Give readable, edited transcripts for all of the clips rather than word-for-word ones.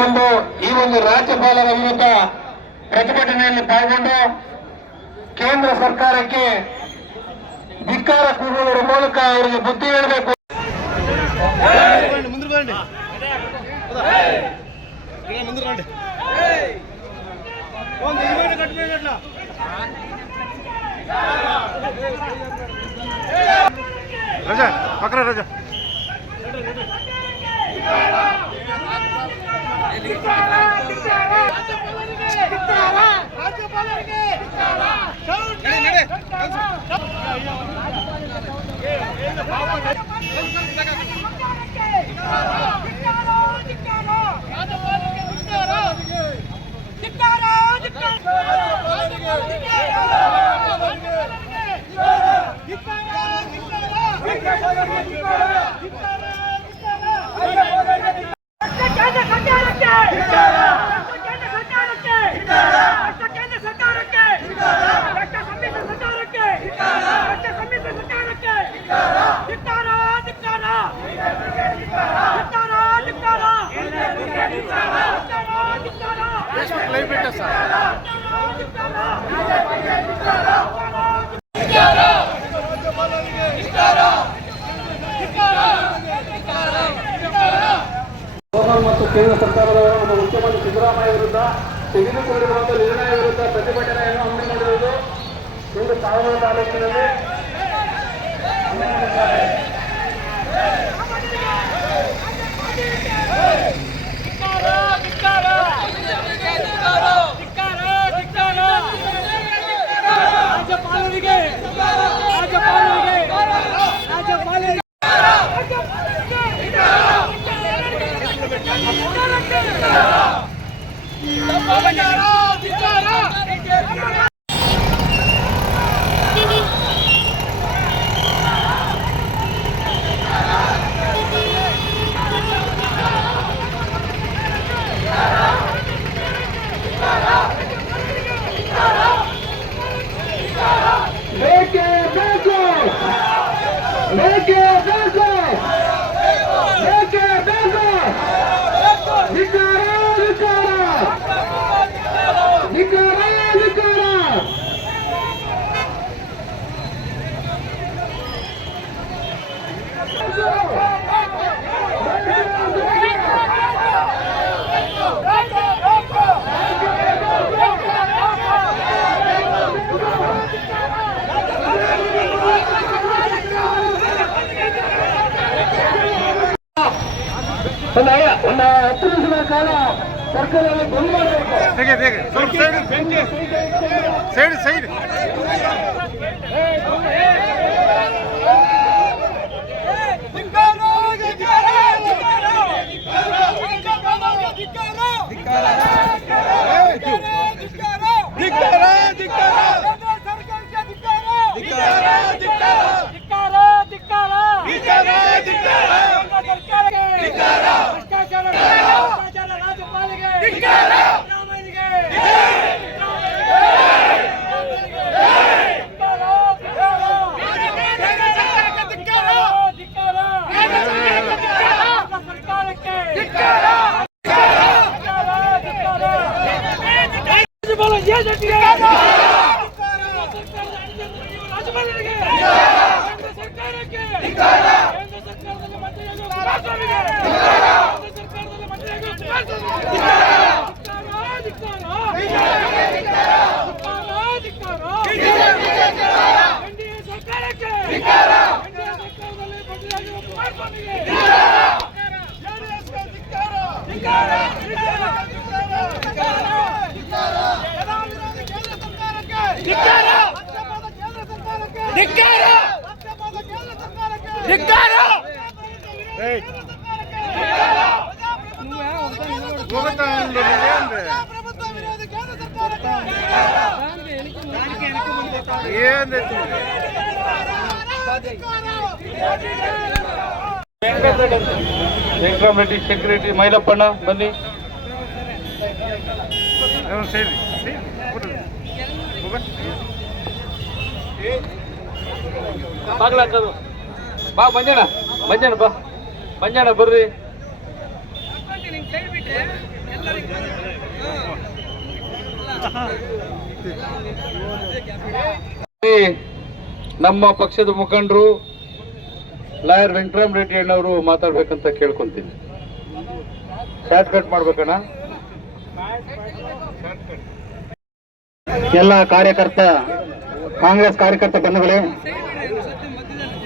ಬಂದು ಈ ಒಂದು ರಾಜ್ಯಪಾಲರ ವಿರುದ್ಧ ಪ್ರತಿಭಟನೆಯಲ್ಲಿ ಪಾಲ್ಗೊಂಡು ಕೇಂದ್ರ ಸರ್ಕಾರಕ್ಕೆ ಧಿಕ್ಕಾರ ಕೂಗುವುದರ ಮೂಲಕ ಅವರಿಗೆ ಬುದ್ಧಿ ಹೇಳಬೇಕು. ರಜಾ ಪಕ್ರ ರಜಾ ಮತ್ತು ಕೇಂದ್ರ ಸರ್ಕಾರದ ಮುಖ್ಯಮಂತ್ರಿ ಸಿದ್ದರಾಮಯ್ಯ ವಿರುದ್ಧ ತೆಗೆದುಕೊಂಡಿರುವಂಥ ನಿರ್ಣಯ ವಿರುದ್ಧ ಪ್ರತಿಭಟನೆಯನ್ನು ಹಮ್ಮಿಕೊಂಡಿರುವುದು ಇಂದು ಸಾಗರ ತಾಲೂಕಿನಲ್ಲಿ ಒಂದು 10 ನಿಮಿಷಗಳ ಕಾಲ ಸರ್ಕಾರದಲ್ಲಿ ಬಂದ್ ಮಾಡಬೇಕು. ಸೈಡ್ ವೆಂಕಟರೆಡ್ಡಿ ಸೆಕ್ರೆಟರಿ ಮೈಲಪ್ಪಣ್ಣ ಬನ್ನಿ. ಬಾಗ್ಲಾಕದು ಬಾ ಮಂಜಣ್ಣ ಬಾ ಮಂಜಣ್ಣ ಬರ್ರಿ. ನಮ್ಮ ಪಕ್ಷದ ಮುಖಂಡರು ಲಾಯರ್ ವೆಂಕಟರಾಮ ರೆಡ್ಡಿ ಅಣ್ಣವರು ಮಾತಾಡ್ಬೇಕಂತ ಕೇಳ್ಕೊಂತೀನಿ. Short cut ಮಾಡ್ಬೇಕಣ್ಣ. ಎಲ್ಲ ಕಾರ್ಯಕರ್ತ ಕಾಂಗ್ರೆಸ್ ಕಾರ್ಯಕರ್ತ ಬಂಧುಗಳೇ,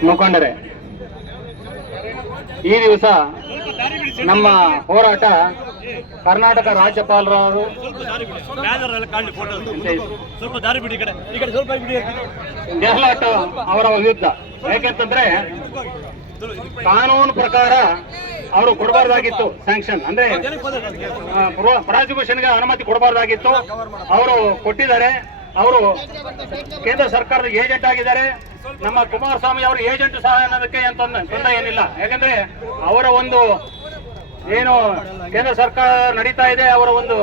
ಮುಖಂಡರೇ, ಈ ದಿವಸ ನಮ್ಮ ಹೋರಾಟ ಕರ್ನಾಟಕ ರಾಜ್ಯಪಾಲರವರು ಗೆಹ್ಲೋಟ್ ಅವರ ವಿರುದ್ಧ. ಯಾಕೆಂತಂದ್ರೆ ಕಾನೂನು ಪ್ರಕಾರ ಅವರು ಕೊಡಬಾರ್ದಾಗಿತ್ತು ಸ್ಯಾಂಕ್ಷನ್, ಅಂದ್ರೆ ಪ್ರಾಸಿಕ್ಯೂಷನ್ಗೆ ಅನುಮತಿ ಕೊಡಬಾರ್ದಾಗಿತ್ತು. ಅವರು ಕೊಟ್ಟಿದ್ದಾರೆ. ಅವರು ಕೇಂದ್ರ ಸರ್ಕಾರದ ಏಜೆಂಟ್ ಆಗಿದ್ದಾರೆ. ನಮ್ಮ ಕುಮಾರಸ್ವಾಮಿ ಅವರು ಏಜೆಂಟ್ ಸಹ ಅನ್ನೋದಕ್ಕೆ ತೊಂದರೆ ಏನಿಲ್ಲ. ಯಾಕಂದ್ರೆ ಅವರ ಒಂದು ಏನು ಕೇಂದ್ರ ಸರ್ಕಾರ ನಡೀತಾ ಇದೆ, ಅವರ ಒಂದು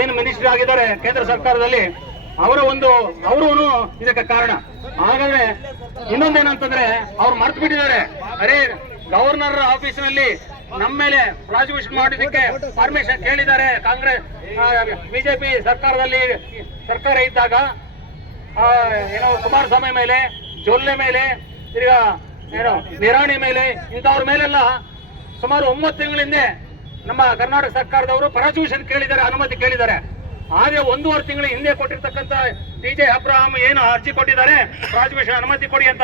ಏನು ಮಿನಿಸ್ಟ್ರಿ ಆಗಿದ್ದಾರೆ ಕೇಂದ್ರ ಸರ್ಕಾರದಲ್ಲಿ, ಅವರು ಇದಕ್ಕೆ ಕಾರಣ. ಹಾಗಾದ್ರೆ ಇನ್ನೊಂದೇನಂತಂದ್ರೆ ಅವ್ರು ಮರ್ತು ಬಿಟ್ಟಿದ್ದಾರೆ. ಅರೆ, ಗವರ್ನರ್ ಆಫೀಸಿನಲ್ಲಿ ನಮ್ಮ ಮೇಲೆ ಪ್ರಾಸಿಕ್ಯೂಷನ್ ಮಾಡೋದಕ್ಕೆ ಪರ್ಮಿಷನ್ ಕೇಳಿದ್ದಾರೆ. ಕಾಂಗ್ರೆಸ್ ಬಿಜೆಪಿ ಸರ್ಕಾರ ಇದ್ದಾಗ ಏನೋ ಕುಮಾರಸ್ವಾಮಿ ಮೇಲೆ, ಜೊಲ್ಲೆ ಮೇಲೆ, ಈಗ ಏನೋ ನಿರಾಣಿ ಮೇಲೆ, ಇಂಥವ್ರ ಮೇಲೆಲ್ಲ ಸುಮಾರು 9 ತಿಂಗಳಿಂದ ನಮ್ಮ ಕರ್ನಾಟಕ ಸರ್ಕಾರದವರು ಪ್ರಾಸಿಕ್ಯೂಷನ್ ಕೇಳಿದ್ದಾರೆ, ಅನುಮತಿ ಕೇಳಿದ್ದಾರೆ. ಹಾಗೆ 1.5 ತಿಂಗಳ ಹಿಂದೆ ಕೊಟ್ಟಿರ್ತಕ್ಕಂಥ ಟಿ.ಜೆ. ಅಬ್ರಹಾಂ ಏನು ಅರ್ಜಿ ಕೊಟ್ಟಿದ್ದಾರೆ ಪ್ರಾಸಿಕ್ಯೂಷನ್ ಅನುಮತಿ ಕೊಡಿ ಅಂತ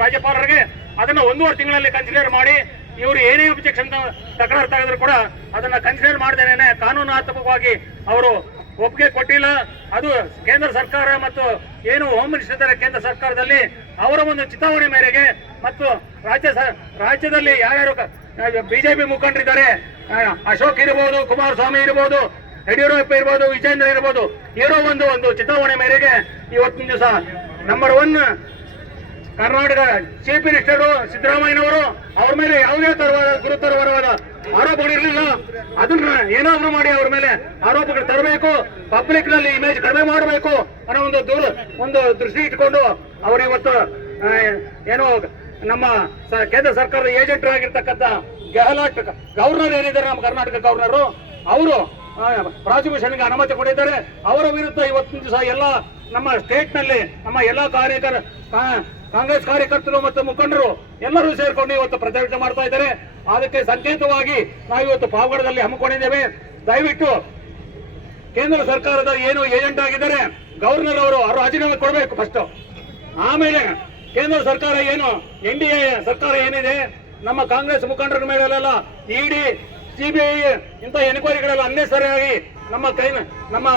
ರಾಜ್ಯಪಾಲರಿಗೆ, ಅದನ್ನ 1.5 ತಿಂಗಳಲ್ಲಿ ಕನ್ಸಿಡರ್ ಮಾಡಿ ಇವರು ಏನೇ ಅಬ್ಜೆಕ್ಷನ್ ತಕರಾರು ತೆಗೆದ್ರು ಕೂಡ ಅದನ್ನ ಕನ್ಸಿಡರ್ ಮಾಡದೇನೆ ಕಾನೂನಾತ್ಮಕವಾಗಿ ಅವರು ಒಪ್ಪಿಗೆ ಕೊಟ್ಟಿಲ್ಲ. ಅದು ಕೇಂದ್ರ ಸರ್ಕಾರ ಮತ್ತು ಏನು ಹೋಮ್ ಮಿನಿಸ್ಟರ್ ಇದ್ದಾರೆ ಕೇಂದ್ರ ಸರ್ಕಾರದಲ್ಲಿ, ಅವರ ಒಂದು ಚಿತಾವಣೆ ಮೇರೆಗೆ ಮತ್ತು ರಾಜ್ಯದಲ್ಲಿ ಯಾರ್ಯಾರು ಬಿಜೆಪಿ ಮುಖಂಡರಿದ್ದಾರೆ, ಅಶೋಕ್ ಇರಬಹುದು, ಕುಮಾರಸ್ವಾಮಿ ಇರಬಹುದು, ಯಡಿಯೂರಪ್ಪ ಇರ್ಬೋದು, ವಿಜೇಂದ್ರ ಇರ್ಬೋದು, ಇರೋ ಒಂದು ಚಿತಾವಣೆ ಮೇರೆಗೆ ಇವತ್ತಿನ ದಿವಸ ನಂಬರ್ 1 ಕರ್ನಾಟಕ ಚೀಫ್ ಮಿನಿಸ್ಟರ್ ಸಿದ್ದರಾಮಯ್ಯನವರು ಅವ್ರ ಮೇಲೆ ಯಾವುದೇ ಗುರುತರವಾದ ಆರೋಪಗಳಿರಲಿಲ್ಲ. ಅದನ್ನ ಏನಾದ್ರೂ ಮಾಡಿ ಅವ್ರ ಮೇಲೆ ಆರೋಪಗಳು ತರಬೇಕು, ಪಬ್ಲಿಕ್ ನಲ್ಲಿ ಇಮೇಜ್ ಕಡಿಮೆ ಮಾಡಬೇಕು ಅನ್ನೋ ಒಂದು ದೃಷ್ಟಿ ಇಟ್ಕೊಂಡು ಅವರು ಇವತ್ತು ಏನೋ ನಮ್ಮ ಕೇಂದ್ರ ಸರ್ಕಾರದ ಏಜೆಂಟ್ ಆಗಿರ್ತಕ್ಕಂಥ ಗೆಹ್ಲೋಟ್ ಗವರ್ನರ್ ಏನಿದ್ದಾರೆ, ನಮ್ಮ ಕರ್ನಾಟಕ ಗವರ್ನರ್, ಅವರು ಪ್ರಾಸಿಕ್ಯೂಷನ್ಗೆ ಅನುಮತಿ ಕೊಟ್ಟಿದ್ದಾರೆ. ಅವರ ವಿರುದ್ಧ ಇವತ್ತಿನ ದಿವಸ ಎಲ್ಲ ನಮ್ಮ ಸ್ಟೇಟ್ ನಲ್ಲಿ ನಮ್ಮ ಎಲ್ಲ ಕಾಂಗ್ರೆಸ್ ಕಾರ್ಯಕರ್ತರು ಮತ್ತು ಮುಖಂಡರು ಎಲ್ಲರೂ ಸೇರ್ಕೊಂಡು ಇವತ್ತು ಪ್ರತಿಭಟನೆ ಮಾಡ್ತಾ ಇದ್ದಾರೆ. ಅದಕ್ಕೆ ಸಂಕೇತವಾಗಿ ನಾವು ಇವತ್ತು ಪಾವಗಡದಲ್ಲಿ ಹಮ್ಮಿಕೊಂಡಿದ್ದೇವೆ. ದಯವಿಟ್ಟು ಕೇಂದ್ರ ಸರ್ಕಾರದ ಏನು ಏಜೆಂಟ್ ಆಗಿದ್ದಾರೆ ಗವರ್ನರ್ ಅವರು ರಾಜೀನಾಮೆ ಕೊಡಬೇಕು ಫಸ್ಟ್. ಆಮೇಲೆ ಕೇಂದ್ರ ಸರ್ಕಾರ ಏನು NDA ಸರ್ಕಾರ ಏನಿದೆ, ನಮ್ಮ ಕಾಂಗ್ರೆಸ್ ಮುಖಂಡರ ಮೇಲೆಲ್ಲ ಇಡಿ, ಸಿಬಿಐ ಇಂಥ ಎನ್ಕ್ವೈರಿಗಳೆಲ್ಲ ಅನ್ನೆಸರಿಯಾಗಿ ನಮ್ಮ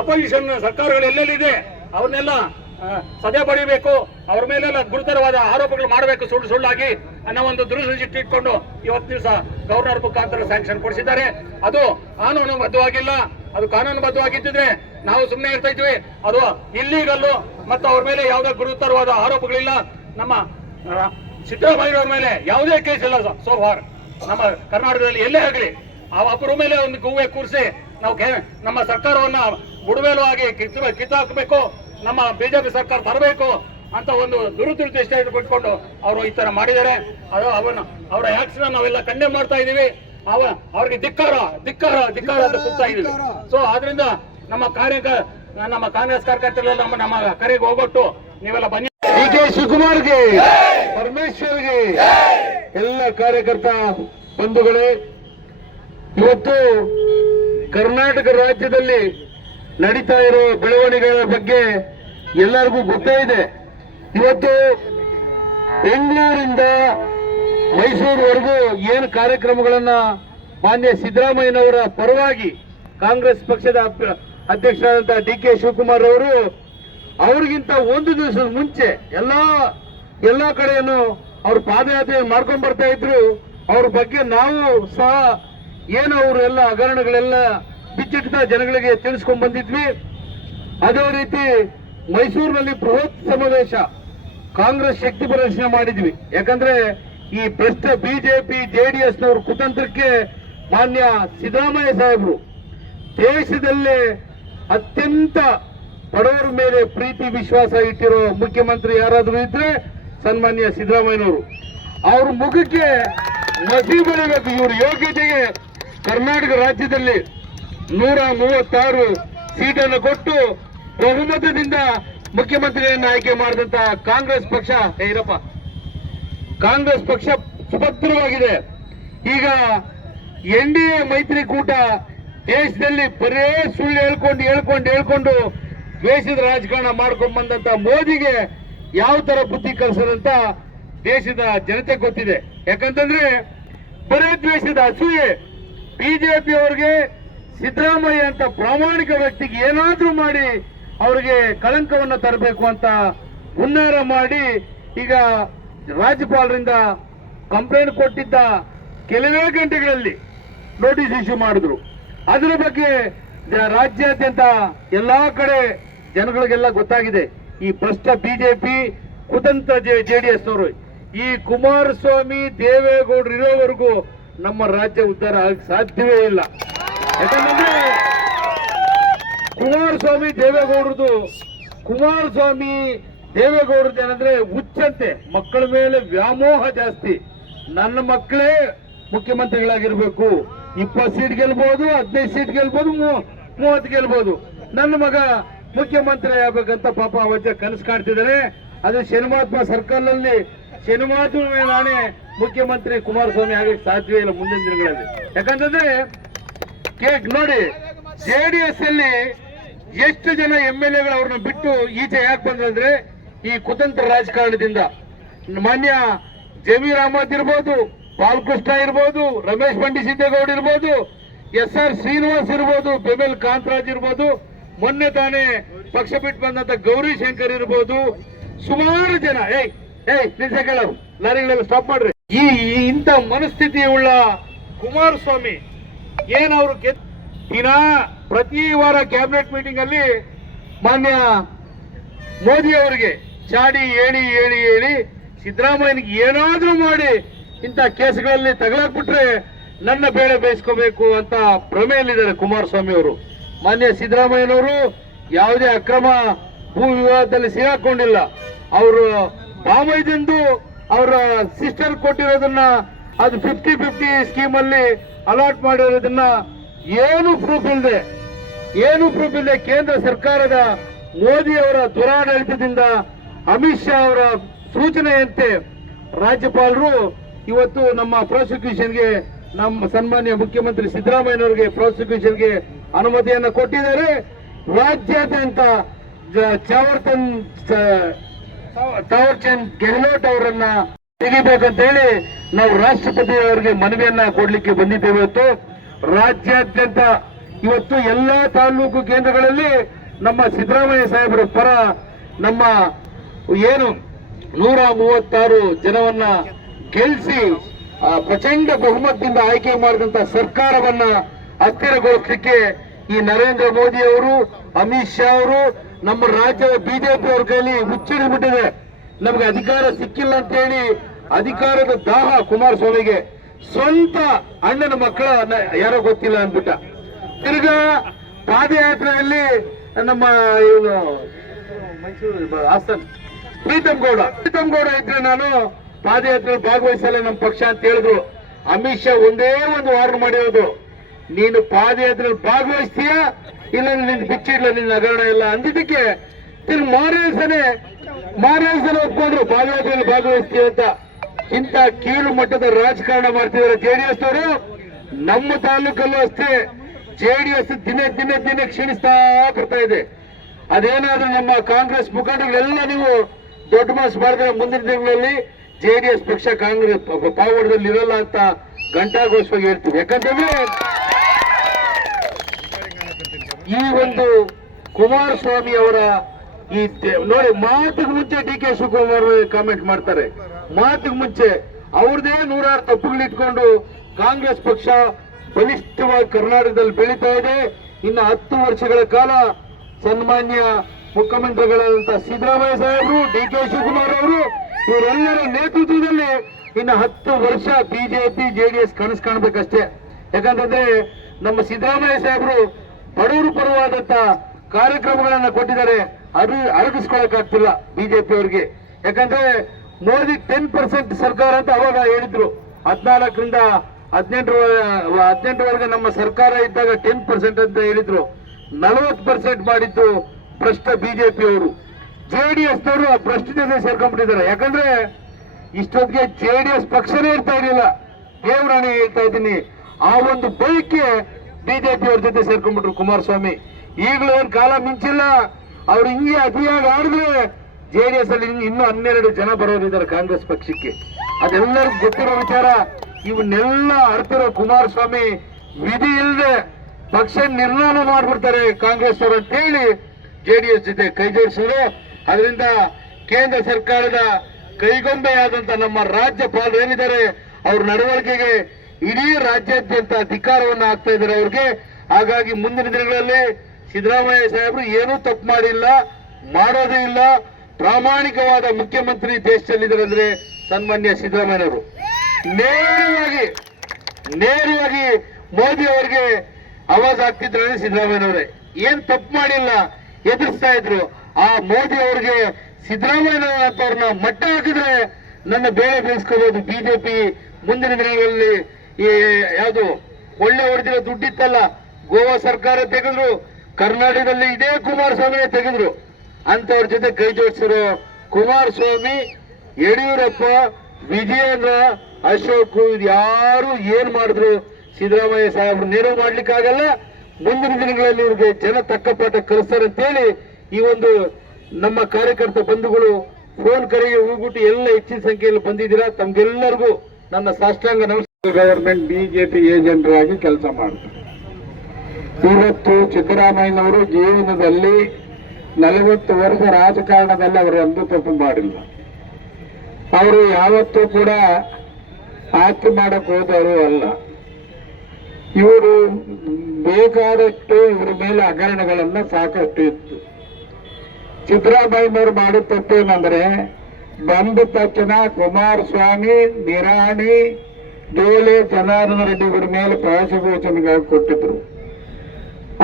ಅಪೋಸಿಷನ್ ಸರ್ಕಾರಗಳು ಎಲ್ಲೆಲ್ಲಿದೆ ಅವ್ರನ್ನೆಲ್ಲ ಸದೆ ಪಡಿಬೇಕು, ಅವ್ರ ಮೇಲೆಲ್ಲ ಗುರುತರವಾದ ಆರೋಪಗಳು ಮಾಡಬೇಕು ಸುಳ್ಳಾಗಿ ಅನ್ನೋ ಒಂದು ದೃಷ್ಟಿ ಇಟ್ಕೊಂಡು ಇವತ್ತು ದಿವಸ ಗವರ್ನರ್ ಮುಖಾಂತರ ಸ್ಯಾಂಕ್ಷನ್ ಕೊಡಿಸಿದ್ದಾರೆ. ಅದು ಕಾನೂನುಬದ್ಧವಾಗಿಲ್ಲ. ಅದು ಕಾನೂನುಬದ್ಧವಾಗಿದ್ದಿದ್ರೆ ನಾವು ಸುಮ್ಮನೆ ಇರ್ತಾ ಇದ್ವಿ. ಅದು ಇಲ್ಲೀಗಲ್ಲು ಮತ್ತು ಅವ್ರ ಮೇಲೆ ಯಾವುದೇ ಗುರುತರವಾದ ಆರೋಪಗಳಿಲ್ಲ. ನಮ್ಮ ಸಿದ್ದರಾಮಯ್ಯವ್ರ ಮೇಲೆ ಯಾವುದೇ ಕೇಸ್ ಇಲ್ಲ ಸೋಫಾರ್ ನಮ್ಮ ಕರ್ನಾಟಕದಲ್ಲಿ ಎಲ್ಲೇ ಆಗಲಿ. ಒಬ್ಬರ ಮೇಲೆ ಒಂದು ಗೂವೆ ಕೂರಿಸಿ ನಾವು ನಮ್ಮ ಸರ್ಕಾರವನ್ನ ಬುಡಮೇಲು ಆಗಿ ಕಿತ್ತಾಕಬೇಕು, ನಮ್ಮ ಬಿಜೆಪಿ ಸರ್ಕಾರ ತರಬೇಕು ಅಂತ ಒಂದು ದುರುದ್ದೇಶ ಇಟ್ಕೊಂಡು ಅವರು ಈ ತರ ಮಾಡಿದ್ದಾರೆ. ಅದು ಅವರ ಆಕ್ಷನ್ ನಾವೆಲ್ಲ ಕಂಡೆಮ್ ಮಾಡ್ತಾ ಇದೀವಿ. ಅವ್ರಿಗೆ ಧಿಕ್ಕಾರ ಅಂತ ಕೂಗ್ತಾ ಇದೀವಿ. ಸೊ ಆದ್ರಿಂದ ನಮ್ಮ ಕಾಂಗ್ರೆಸ್ ಕಾರ್ಯಕರ್ತರೆಲ್ಲ ನಮ್ಮ ಕರೆಗೆ ಹೋಗೊಟ್ಟು ನೀವೆಲ್ಲ ಬನ್ನಿ. ಡಿ.ಕೆ. ಶಿವಕುಮಾರ್ಗೆ, ಪರಮೇಶ್ವರ್ಗೆ, ಎಲ್ಲ ಕಾರ್ಯಕರ್ತ ಬಂಧುಗಳೇ, ಇವತ್ತು ಕರ್ನಾಟಕ ರಾಜ್ಯದಲ್ಲಿ ನಡೀತಾ ಇರೋ ಬೆಳವಣಿಗೆಗಳ ಬಗ್ಗೆ ಎಲ್ಲರಿಗೂ ಗೊತ್ತೇ ಇದೆ. ಇವತ್ತು ಬೆಂಗಳೂರಿಂದ ಮೈಸೂರುವರೆಗೂ ಏನು ಕಾರ್ಯಕ್ರಮಗಳನ್ನ ಮಾನ್ಯ ಸಿದ್ದರಾಮಯ್ಯನವರ ಪರವಾಗಿ ಕಾಂಗ್ರೆಸ್ ಪಕ್ಷದ ಅಧ್ಯಕ್ಷರಾದಂತಹ ಡಿ.ಕೆ. ಶಿವಕುಮಾರ್ ಅವರು ಅವ್ರಿಗಿಂತ ಒಂದು ದಿವಸದ ಮುಂಚೆ ಎಲ್ಲಾ ಕಡೆಯನ್ನು ಅವ್ರ ಪಾದಯಾತ್ರೆ ಮಾಡ್ಕೊಂಡ್ ಬರ್ತಾ ಇದ್ರು. ಅವ್ರ ಬಗ್ಗೆ ನಾವು ಸಹ ಏನು ಅವರೆಲ್ಲ ಹಗರಣಗಳೆಲ್ಲ ಬಿಚ್ಚಿಟ್ಟ ಜನಗಳಿಗೆ ತಿಳಿಸ್ಕೊಂಡ್ ಬಂದಿದ್ವಿ. ಅದೇ ರೀತಿ ಮೈಸೂರಿನಲ್ಲಿ ಬೃಹತ್ ಸಮಾವೇಶ ಕಾಂಗ್ರೆಸ್ ಶಕ್ತಿ ಪ್ರದರ್ಶನ ಮಾಡಿದ್ವಿ. ಯಾಕಂದ್ರೆ ಈ ಭ್ರಷ್ಟ ಬಿಜೆಪಿ JDS ನವರು ಕುತಂತ್ರಕ್ಕೆ ಮಾನ್ಯ ಸಿದ್ದರಾಮಯ್ಯ ಸಾಹೇಬರು ದೇಶದಲ್ಲೇ ಅತ್ಯಂತ ಬಡವರ ಮೇಲೆ ಪ್ರೀತಿ ವಿಶ್ವಾಸ ಇಟ್ಟಿರೋ ಮುಖ್ಯಮಂತ್ರಿ ಯಾರಾದ್ರೂ ಇದ್ರೆ ಸನ್ಮಾನ್ಯ ಸಿದ್ದರಾಮಯ್ಯನವರು. ಅವ್ರ ಮುಖಕ್ಕೆ ಮಸಿ ಬೆಳಿಬೇಕು. ಇವ್ರ ಯೋಗ್ಯತೆಗೆ ಕರ್ನಾಟಕ ರಾಜ್ಯದಲ್ಲಿ 136 ಸೀಟನ್ನು ಕೊಟ್ಟು ಬಹುಮತದಿಂದ ಮುಖ್ಯಮಂತ್ರಿಯನ್ನು ಆಯ್ಕೆ ಮಾಡಿದಂತ ಕಾಂಗ್ರೆಸ್ ಪಕ್ಷ ಇರಪ್ಪ ಕಾಂಗ್ರೆಸ್ ಪಕ್ಷ ಸುಭದ್ರವಾಗಿದೆ. ಈಗ NDA ಮೈತ್ರಿಕೂಟ ದೇಶದಲ್ಲಿ ಬರೇ ಸುಳ್ಳು ಹೇಳ್ಕೊಂಡು ದ್ವೇಷದ ರಾಜಕಾರಣ ಮಾಡ್ಕೊಂಡ್ ಬಂದಂತ ಮೋದಿಗೆ ಯಾವ ತರ ಬುದ್ಧಿ ಕಲಿಸದಂತ ದೇಶದ ಜನತೆ ಗೊತ್ತಿದೆ. ಯಾಕಂತಂದ್ರೆ ಬರೇ ದ್ವೇಷದ ಅಸೂಯೆ ಬಿಜೆಪಿ ಅವ್ರಿಗೆ ಸಿದ್ದರಾಮಯ್ಯ ಅಂತ ಪ್ರಾಮಾಣಿಕ ವ್ಯಕ್ತಿಗೆ ಏನಾದ್ರೂ ಮಾಡಿ ಅವ್ರಿಗೆ ಕಳಂಕವನ್ನು ತರಬೇಕು ಅಂತ ಹುನ್ನಾರ ಮಾಡಿ ಈಗ ರಾಜ್ಯಪಾಲರಿಂದ ಕಂಪ್ಲೇಂಟ್ ಕೊಟ್ಟಿದ್ದ ಕೆಲವೇ ಗಂಟೆಗಳಲ್ಲಿ ನೋಟಿಸ್ ಇಶ್ಯೂ ಮಾಡಿದ್ರು. ಅದರ ಬಗ್ಗೆ ರಾಜ್ಯಾದ್ಯಂತ ಎಲ್ಲಾ ಕಡೆ ಜನಗಳಿಗೆಲ್ಲ ಗೊತ್ತಾಗಿದೆ. ಈ ಭ್ರಷ್ಟ ಬಿಜೆಪಿ ಕುತಂತ್ರ ಜೆಡಿಎಸ್ ಅವರು ಈ ಕುಮಾರಸ್ವಾಮಿ ದೇವೇಗೌಡರು ಇರೋವರೆಗೂ ನಮ್ಮ ರಾಜ್ಯ ಉದ್ಧಾರ ಆಗಕ್ಕೆ ಸಾಧ್ಯವೇ ಇಲ್ಲ. ಯಾಕಂದ್ರೆ ಕುಮಾರಸ್ವಾಮಿ ದೇವೇಗೌಡರದ್ದು ಏನಂದ್ರೆ ಹುಚ್ಚಂತೆ, ಮಕ್ಕಳ ಮೇಲೆ ವ್ಯಾಮೋಹ ಜಾಸ್ತಿ. ನನ್ನ ಮಕ್ಕಳೇ ಮುಖ್ಯಮಂತ್ರಿಗಳಾಗಿರ್ಬೇಕು, 20 ಸೀಟ್ ಗೆಲ್ಬಹುದು, 15 ಸೀಟ್ ಗೆಲ್ಬಹುದು, 30 ಗೆಲ್ಬಹುದು, ನನ್ನ ಮಗ ಮುಖ್ಯಮಂತ್ರಿ ಆಗ್ಬೇಕಂತ ಪಾಪ ಅವಜ್ಜ ಕನಸು ಕಾಣ್ತಿದ್ದಾರೆ. ಅದು ಶನಿಮಾತ್ಮ ಸರ್ಕಲ್ನಲ್ಲಿ ಶನಿಮಾತ್ಮ ನಾನೇ ಮುಖ್ಯಮಂತ್ರಿ ಕುಮಾರಸ್ವಾಮಿ ಆಗಕ್ಕೆ ಸಾಧ್ಯವೇ ಇಲ್ಲ ಮುಂದಿನ ದಿನಗಳಲ್ಲಿ. ಯಾಕಂತಂದ್ರೆ ನೋಡಿ ಜೆಡಿಎಸ್ ಅಲ್ಲಿ ಎಷ್ಟು ಜನ MLAಗಳು ಅವ್ರನ್ನ ಬಿಟ್ಟು ಈಚೆ ಯಾಕೆ ಬಂದ್ರೆ ಈ ಕುತಂತ್ರ ರಾಜಕಾರಣದಿಂದ. ಮಾನ್ಯ ಜಮೀರ್ ಅಹಮದ್ ಇರ್ಬೋದು, ಬಾಲಕೃಷ್ಣ ಇರ್ಬೋದು, ರಮೇಶ್ ಬಂಡಿಸಿದ್ದೇಗೌಡ ಇರ್ಬೋದು, SR ಶ್ರೀನಿವಾಸ್ ಇರ್ಬೋದು, ಬೆಮೆಲ್ ಕಾಂತರಾಜ್ ಇರ್ಬೋದು, ಮೊನ್ನೆ ತಾನೇ ಪಕ್ಷ ಬಿಟ್ಟು ಬಂದಂತ ಗೌರಿ ಶಂಕರ್ ಇರ್ಬೋದು, ಸುಮಾರು ಜನ ನಿಲ್ಸಗಳು ಲಾರಿಗಳೆಲ್ಲ ಸ್ಟಾಪ್ ಮಾಡ್ರಿ. ಈ ಇಂಥ ಮನಸ್ಥಿತಿ ಉಳ್ಳ ಕುಮಾರಸ್ವಾಮಿ ಏನವರು ಪ್ರತಿ ವಾರ ಕ್ಯಾಬಿನೆಟ್ ಮೀಟಿಂಗ್ ಅಲ್ಲಿ ಮಾನ್ಯ ಮೋದಿ ಅವರಿಗೆ ಚಾಡಿ ಹೇಳಿ ಸಿದ್ದರಾಮಯ್ಯನಿಗೆ ಏನಾದ್ರೂ ಮಾಡಿ ಇಂಥ ಕೇಸ್ಗಳಲ್ಲಿ ತಗಲಾಕ್ಬಿಟ್ರೆ ನನ್ನ ಬೇಳೆ ಬೇಯಿಸ್ಕೋಬೇಕು ಅಂತ ಭ್ರಮೆಯಲ್ಲಿದ್ದಾರೆ ಕುಮಾರಸ್ವಾಮಿ ಅವರು. ಮಾನ್ಯ ಸಿದ್ದರಾಮಯ್ಯನವರು ಯಾವುದೇ ಅಕ್ರಮ ಭೂ ವಿವಾದದಲ್ಲಿ ಸಿಗಾಕೊಂಡಿಲ್ಲ. ಅವರು ಬಾಮೈದಂದು ಅವರ ಸಿಸ್ಟರ್ ಕೊಟ್ಟಿರೋದನ್ನ ಅದು 50-50 ಸ್ಕೀಮ್ ಅಲ್ಲಿ ಅಲಾಟ್ ಮಾಡಿರೋದನ್ನ ಏನು ಪ್ರೂಫ್ ಇಲ್ಲದೆ ಕೇಂದ್ರ ಸರ್ಕಾರದ ಮೋದಿ ಅವರ ದುರಾಡಳಿತದಿಂದ ಅಮಿತ್ ಶಾ ಅವರ ಸೂಚನೆಯಂತೆ ರಾಜ್ಯಪಾಲರು ಇವತ್ತು ನಮ್ಮ ಪ್ರಾಸಿಕ್ಯೂಷನ್ಗೆ ನಮ್ಮ ಸನ್ಮಾನ್ಯ ಮುಖ್ಯಮಂತ್ರಿ ಸಿದ್ದರಾಮಯ್ಯನವರಿಗೆ ಪ್ರಾಸಿಕ್ಯೂಷನ್ಗೆ ಅನುಮತಿಯನ್ನು ಕೊಟ್ಟಿದ್ದಾರೆ. ರಾಜ್ಯಾದ್ಯಂತ ತಾವರ್ಚಂದ್ ಗೆಹ್ಲೋಟ್ ಅವರನ್ನ ತೆಗಿಬೇಕಂತ ಹೇಳಿ ನಾವು ರಾಷ್ಟ್ರಪತಿ ಅವರಿಗೆ ಮನವಿಯನ್ನ ಕೊಡ್ಲಿಕ್ಕೆ ಬಂದಿದ್ದೇವೆ. ಇವತ್ತು ರಾಜ್ಯಾದ್ಯಂತ ಇವತ್ತು ಎಲ್ಲಾ ತಾಲೂಕು ಕೇಂದ್ರಗಳಲ್ಲಿ ನಮ್ಮ ಸಿದ್ದರಾಮಯ್ಯ ಸಾಹೇಬರ ಪರ ನಮ್ಮ ಏನು 136 ಜನವನ್ನ ಗೆಲ್ಲಿಸಿ ಪ್ರಚಂಡ ಬಹುಮತದಿಂದ ಆಯ್ಕೆ ಮಾಡಿದಂತ ಸರ್ಕಾರವನ್ನ ಅಸ್ಥಿರಗೊಳಿಸಲಿಕ್ಕೆ ಈ ನರೇಂದ್ರ ಮೋದಿ ಅವರು, ಅಮಿತ್ ಶಾ ಅವರು, ನಮ್ಮ ರಾಜ್ಯದ ಬಿಜೆಪಿ ಅವ್ರ ಕೈಲಿ ಮುಚ್ಚಿಡಿಬಿಟ್ಟಿದೆ. ನಮ್ಗೆ ಅಧಿಕಾರ ಸಿಕ್ಕಿಲ್ಲ ಅಂತ ಹೇಳಿ ಅಧಿಕಾರದ ದಾಹ ಕುಮಾರಸ್ವಾಮಿಗೆ. ಸ್ವಂತ ಅಣ್ಣನ ಮಕ್ಕಳ ಯಾರೋ ಗೊತ್ತಿಲ್ಲ ಅಂದ್ಬಿಟ್ಟ. ತಿರ್ಗಾ ಪಾದಯಾತ್ರೆಯಲ್ಲಿ ನಮ್ಮ ಇವನು ಮೈಸೂರು ಹಾಸನ್ ಪ್ರೀತಮ್ ಗೌಡ ಇದ್ರೆ ನಾನು ಪಾದಯಾತ್ರೆ ಭಾಗವಹಿಸಲ್ಲ ನಮ್ಮ ಪಕ್ಷ ಅಂತ ಹೇಳಿದ್ರು. ಅಮಿತ್ ಶಾ ಒಂದೇ ಒಂದು ವಾರ್ನ್ ಮಾಡಿರೋದು, ನೀನು ಪಾದಯಾತ್ರೆಯಲ್ಲಿ ಭಾಗವಹಿಸ್ತೀಯ ಇಲ್ಲ ನಿನ್ ಬಿಚ್ಚಿಡ್ಲ ನಿನ್ನ ಹಗರಣ ಎಲ್ಲ ಅಂದಿದ್ದಕ್ಕೆ ತಿರ್ಗಿ ಮಾರನೇ ಒಪ್ಕೊಂಡ್ರು ಪಾದಯಾತ್ರೆಯಲ್ಲಿ ಭಾಗವಹಿಸ್ತೀಯ ಅಂತ. ಇಂಥ ಕೀಳು ಮಟ್ಟದ ರಾಜಕಾರಣ ಮಾಡ್ತಿದ್ದಾರೆ ಜೆಡಿಎಸ್ ಅವರು. ನಮ್ಮ ತಾಲೂಕಲ್ಲೂ ಅಷ್ಟೇ ಜೆಡಿಎಸ್ ದಿನ ಕ್ಷೀಣಿಸ್ತಾ ಬರ್ತಾ ಇದೆ. ಅದೇನಾದ್ರೂ ನಮ್ಮ ಕಾಂಗ್ರೆಸ್ ಮುಖಂಡಗಳೆಲ್ಲ ನೀವು ದೊಡ್ಡ ಮನಸ್ಸು ಮಾಡಿದ್ರೆ ಮುಂದಿನ ದಿನಗಳಲ್ಲಿ ಜೆಡಿಎಸ್ ಪಕ್ಷ ಕಾಂಗ್ರೆಸ್ ಪಾವಡದಲ್ಲಿ ಇರಲ್ಲ ಅಂತ ಘಂಟಾಘೋಷವಾಗಿ ಹೇಳ್ತೀವಿ. ಯಾಕಂತಂದ್ರೆ ಈ ಒಂದು ಕುಮಾರಸ್ವಾಮಿ ಅವರ ಈ ನೋಡಿ ಮಾತಿಗೆ ಮುಂಚೆ DK ಶಿವಕುಮಾರ್ ಕಾಮೆಂಟ್ ಮಾಡ್ತಾರೆ. ಮಾತಿಗೆ ಮುಂಚೆ ಅವ್ರದೇ 106 ತಪ್ಪುಗಳಿಟ್ಕೊಂಡು ಕಾಂಗ್ರೆಸ್ ಪಕ್ಷ ಬಲಿಷ್ಠವಾಗಿ ಕರ್ನಾಟಕದಲ್ಲಿ ಬೆಳೀತಾ ಇದೆ. ಇನ್ನು 10 ವರ್ಷಗಳ ಕಾಲ ಸನ್ಮಾನ್ಯ ಮುಖ್ಯಮಂತ್ರಿಗಳಾದಂತ ಸಿದ್ದರಾಮಯ್ಯ ಸಾಹೇಬರು, DK ಶಿವಕುಮಾರ್ ಅವರು ಇವರೆಲ್ಲರ ನೇತೃತ್ವದಲ್ಲಿ ಇನ್ನು 10 ವರ್ಷ ಬಿಜೆಪಿ ಜೆಡಿಎಸ್ ಕನಸು ಕಾಣಬೇಕಷ್ಟೇ. ಯಾಕಂತಂದ್ರೆ ನಮ್ಮ ಸಿದ್ದರಾಮಯ್ಯ ಸಾಹೇಬರು ಬಡವರು ಪರವಾದಂತ ಕಾರ್ಯಕ್ರಮಗಳನ್ನ ಕೊಟ್ಟಿದ್ದಾರೆ. ಅದು ಅರಗಿಸ್ಕೊಳಕ್ಕಾಗ್ತಿಲ್ಲ ಬಿಜೆಪಿ ಅವರಿಗೆ. ಯಾಕಂದ್ರೆ ಮೋದಿ 10% ಸರ್ಕಾರ ಅಂತ ಅವಾಗ ಹೇಳಿದ್ರು. 14ರಿಂದ 18ರವರೆಗೆ ನಮ್ಮ ಸರ್ಕಾರ ಇದ್ದಾಗ 10% ಅಂತ ಹೇಳಿದ್ರು, 40% ಮಾಡಿದ್ದು ಭ್ರಷ್ಟ ಬಿಜೆಪಿ ಅವರು. ಜೆಡಿಎಸ್ ನವರು ಆ ಭ್ರಷ್ಟ ಜೊತೆ ಸೇರ್ಕೊಂಡ್ಬಿಟ್ಟಿದ್ದಾರೆ. ಯಾಕಂದ್ರೆ ಇಷ್ಟೊತ್ತಿಗೆ ಜೆಡಿಎಸ್ ಪಕ್ಷನೇ ಇರ್ತಾ ಇರಲಿಲ್ಲ. ದೇವರಾಣಿ ಹೇಳ್ತಾ ಇದ್ದೀನಿ, ಆ ಒಂದು ಬೈಕ್ಗೆ ಬಿಜೆಪಿ ಅವ್ರ ಜೊತೆ ಸೇರ್ಕೊಂಡ್ಬಿಟ್ರು ಕುಮಾರಸ್ವಾಮಿ. ಈಗಲೂ ಏನ್ ಕಾಲ ಮಿಂಚಿಲ್ಲ. ಅವ್ರು ಹಿಂಗೆ ಅತಿಯಾಗಿ ಆಡಿದ್ರೆ ಜೆಡಿಎಸ್ ಅಲ್ಲಿ ಇನ್ನೂ 12 ಜನ ಬರೋರಿದ್ದಾರೆ ಕಾಂಗ್ರೆಸ್ ಪಕ್ಷಕ್ಕೆ. ಅದೆಲ್ಲರಿಗೂ ಗೊತ್ತಿರೋ ವಿಚಾರ. ಇವನ್ನೆಲ್ಲ ಅರ್ತಿರೋ ಕುಮಾರಸ್ವಾಮಿ ವಿಧಿ ಇಲ್ಲದೆ ಪಕ್ಷ ನಿರ್ನಾಮ ಮಾಡ್ಬಿಡ್ತಾರೆ ಕಾಂಗ್ರೆಸ್ ಅವರು ಅಂತ ಹೇಳಿ ಜೆಡಿಎಸ್ ಜೊತೆ ಕೈ ಜೋಡಿಸಿದ್ರು. ಅದರಿಂದ ಕೇಂದ್ರ ಸರ್ಕಾರದ ಕೈಗೊಂಬೆಯಾದಂತ ನಮ್ಮ ರಾಜ್ಯಪಾಲರು ಏನಿದ್ದಾರೆ, ಅವ್ರ ನಡವಳಿಕೆಗೆ ಇಡೀ ರಾಜ್ಯಾದ್ಯಂತ ಧಿಕ್ಕಾರವನ್ನು ಹಾಕ್ತಾ ಇದ್ದಾರೆ ಅವ್ರಿಗೆ. ಹಾಗಾಗಿ ಮುಂದಿನ ದಿನಗಳಲ್ಲಿ ಸಿದ್ದರಾಮಯ್ಯ ಸಾಹೇಬರು ಏನೂ ತಪ್ಪು ಮಾಡಿಲ್ಲ, ಮಾಡೋದೇ ಇಲ್ಲ. ಪ್ರಾಮಾಣಿಕವಾದ ಮುಖ್ಯಮಂತ್ರಿ ದೇಶದಲ್ಲಿದ್ದಾರೆ ಅಂದ್ರೆ ಸನ್ಮಾನ್ಯ ಸಿದ್ದರಾಮಯ್ಯನವರು. ನೇರವಾಗಿ ಮೋದಿ ಅವರಿಗೆ ಆವಾಜ್ ಆಗ್ತಿದ್ರೆ ಸಿದ್ದರಾಮಯ್ಯನವರೇ. ಏನ್ ತಪ್ಪು ಮಾಡಿಲ್ಲ, ಎದುರಿಸ್ತಾ ಇದ್ರು. ಆ ಮೋದಿ ಅವರಿಗೆ ಸಿದ್ದರಾಮಯ್ಯನವ್ರನ್ನ ಮಟ್ಟ ಹಾಕಿದ್ರೆ ನನ್ನ ಬೇಳೆ ಬೇಯಿಸ್ಕೋಬಹುದು ಬಿಜೆಪಿ. ಮುಂದಿನ ದಿನಗಳಲ್ಲಿ ಈ ಯಾವುದು ಒಳ್ಳೆ ಹೊಡೆದಿರೋ ದುಡ್ಡಿತ್ತಲ್ಲ, ಗೋವಾ ಸರ್ಕಾರ ತೆಗೆದ್ರು, ಕರ್ನಾಟಕದಲ್ಲಿ ಇದೇ ಕುಮಾರಸ್ವಾಮಿನೇ ತೆಗೆದ್ರು. ಅಂತವ್ರ ಜೊತೆ ಕೈ ಜೋಡಿಸಿರೋ ಕುಮಾರಸ್ವಾಮಿ, ಯಡಿಯೂರಪ್ಪ, ವಿಜಯೇಂದ್ರ, ಅಶೋಕ್ ಇದು ಯಾರು ಏನ್ ಮಾಡಿದ್ರು ಸಿದ್ದರಾಮಯ್ಯ ಸಾಹೇಬ್ರು ನೆರವು ಮಾಡ್ಲಿಕ್ಕಾಗಲ್ಲ. ಮುಂದಿನ ದಿನಗಳಲ್ಲಿ ಇವ್ರಿಗೆ ಜನ ತಕ್ಕ ಪಾಠ ಕಲಿಸ್ತಾರೆ ಅಂತೇಳಿ ಈ ಒಂದು ನಮ್ಮ ಕಾರ್ಯಕರ್ತ ಬಂಧುಗಳು ಫೋನ್ ಕರೆಗೆ ಹೋಗ್ಬಿಟ್ಟು ಎಲ್ಲ ಹೆಚ್ಚಿನ ಸಂಖ್ಯೆಯಲ್ಲಿ ಬಂದಿದ್ದೀರಾ. ತಮ್ಗೆಲ್ಲರಿಗೂ ನನ್ನ ಸಾಷ್ಟಾಂಗ ನಮಸ್ಕಾರ. ಗವರ್ಮೆಂಟ್ ಬಿಜೆಪಿ ಏಜೆಂಟರಾಗಿ ಕೆಲಸ ಮಾಡ್ತಾರೆ. ಇವತ್ತು ಸಿದ್ದರಾಮಯ್ಯನವರು ಜೀವನದಲ್ಲಿ 40 ವರ್ಷ ರಾಜಕಾರಣದಲ್ಲಿ ಅವರು ಎಂದೂ ತಪ್ಪು ಮಾಡಿಲ್ಲ. ಅವರು ಯಾವತ್ತೂ ಕೂಡ ಆಸ್ತಿ ಮಾಡಕ್ ಹೋದವರು ಅಲ್ಲ. ಇವರು ಬೇಕಾದಷ್ಟು ಇವರ ಮೇಲೆ ಹಗರಣಗಳನ್ನ ಸಾಕಷ್ಟು ಇತ್ತು. ಸಿದ್ದರಾಮಯ್ಯನವರು ಮಾಡಿದ ತಪ್ಪೇನಂದ್ರೆ, ಬಂದ ತಕ್ಷಣ ಕುಮಾರಸ್ವಾಮಿ, ನಿರಾಣಿ, ಡೋಲೆ, ಜನಾರ್ದನ ರೆಡ್ಡಿ ಇವರ ಮೇಲೆ ಪ್ರವಾಸ ಘೋಷಣೆಗಳು ಕೊಟ್ಟಿದ್ರು.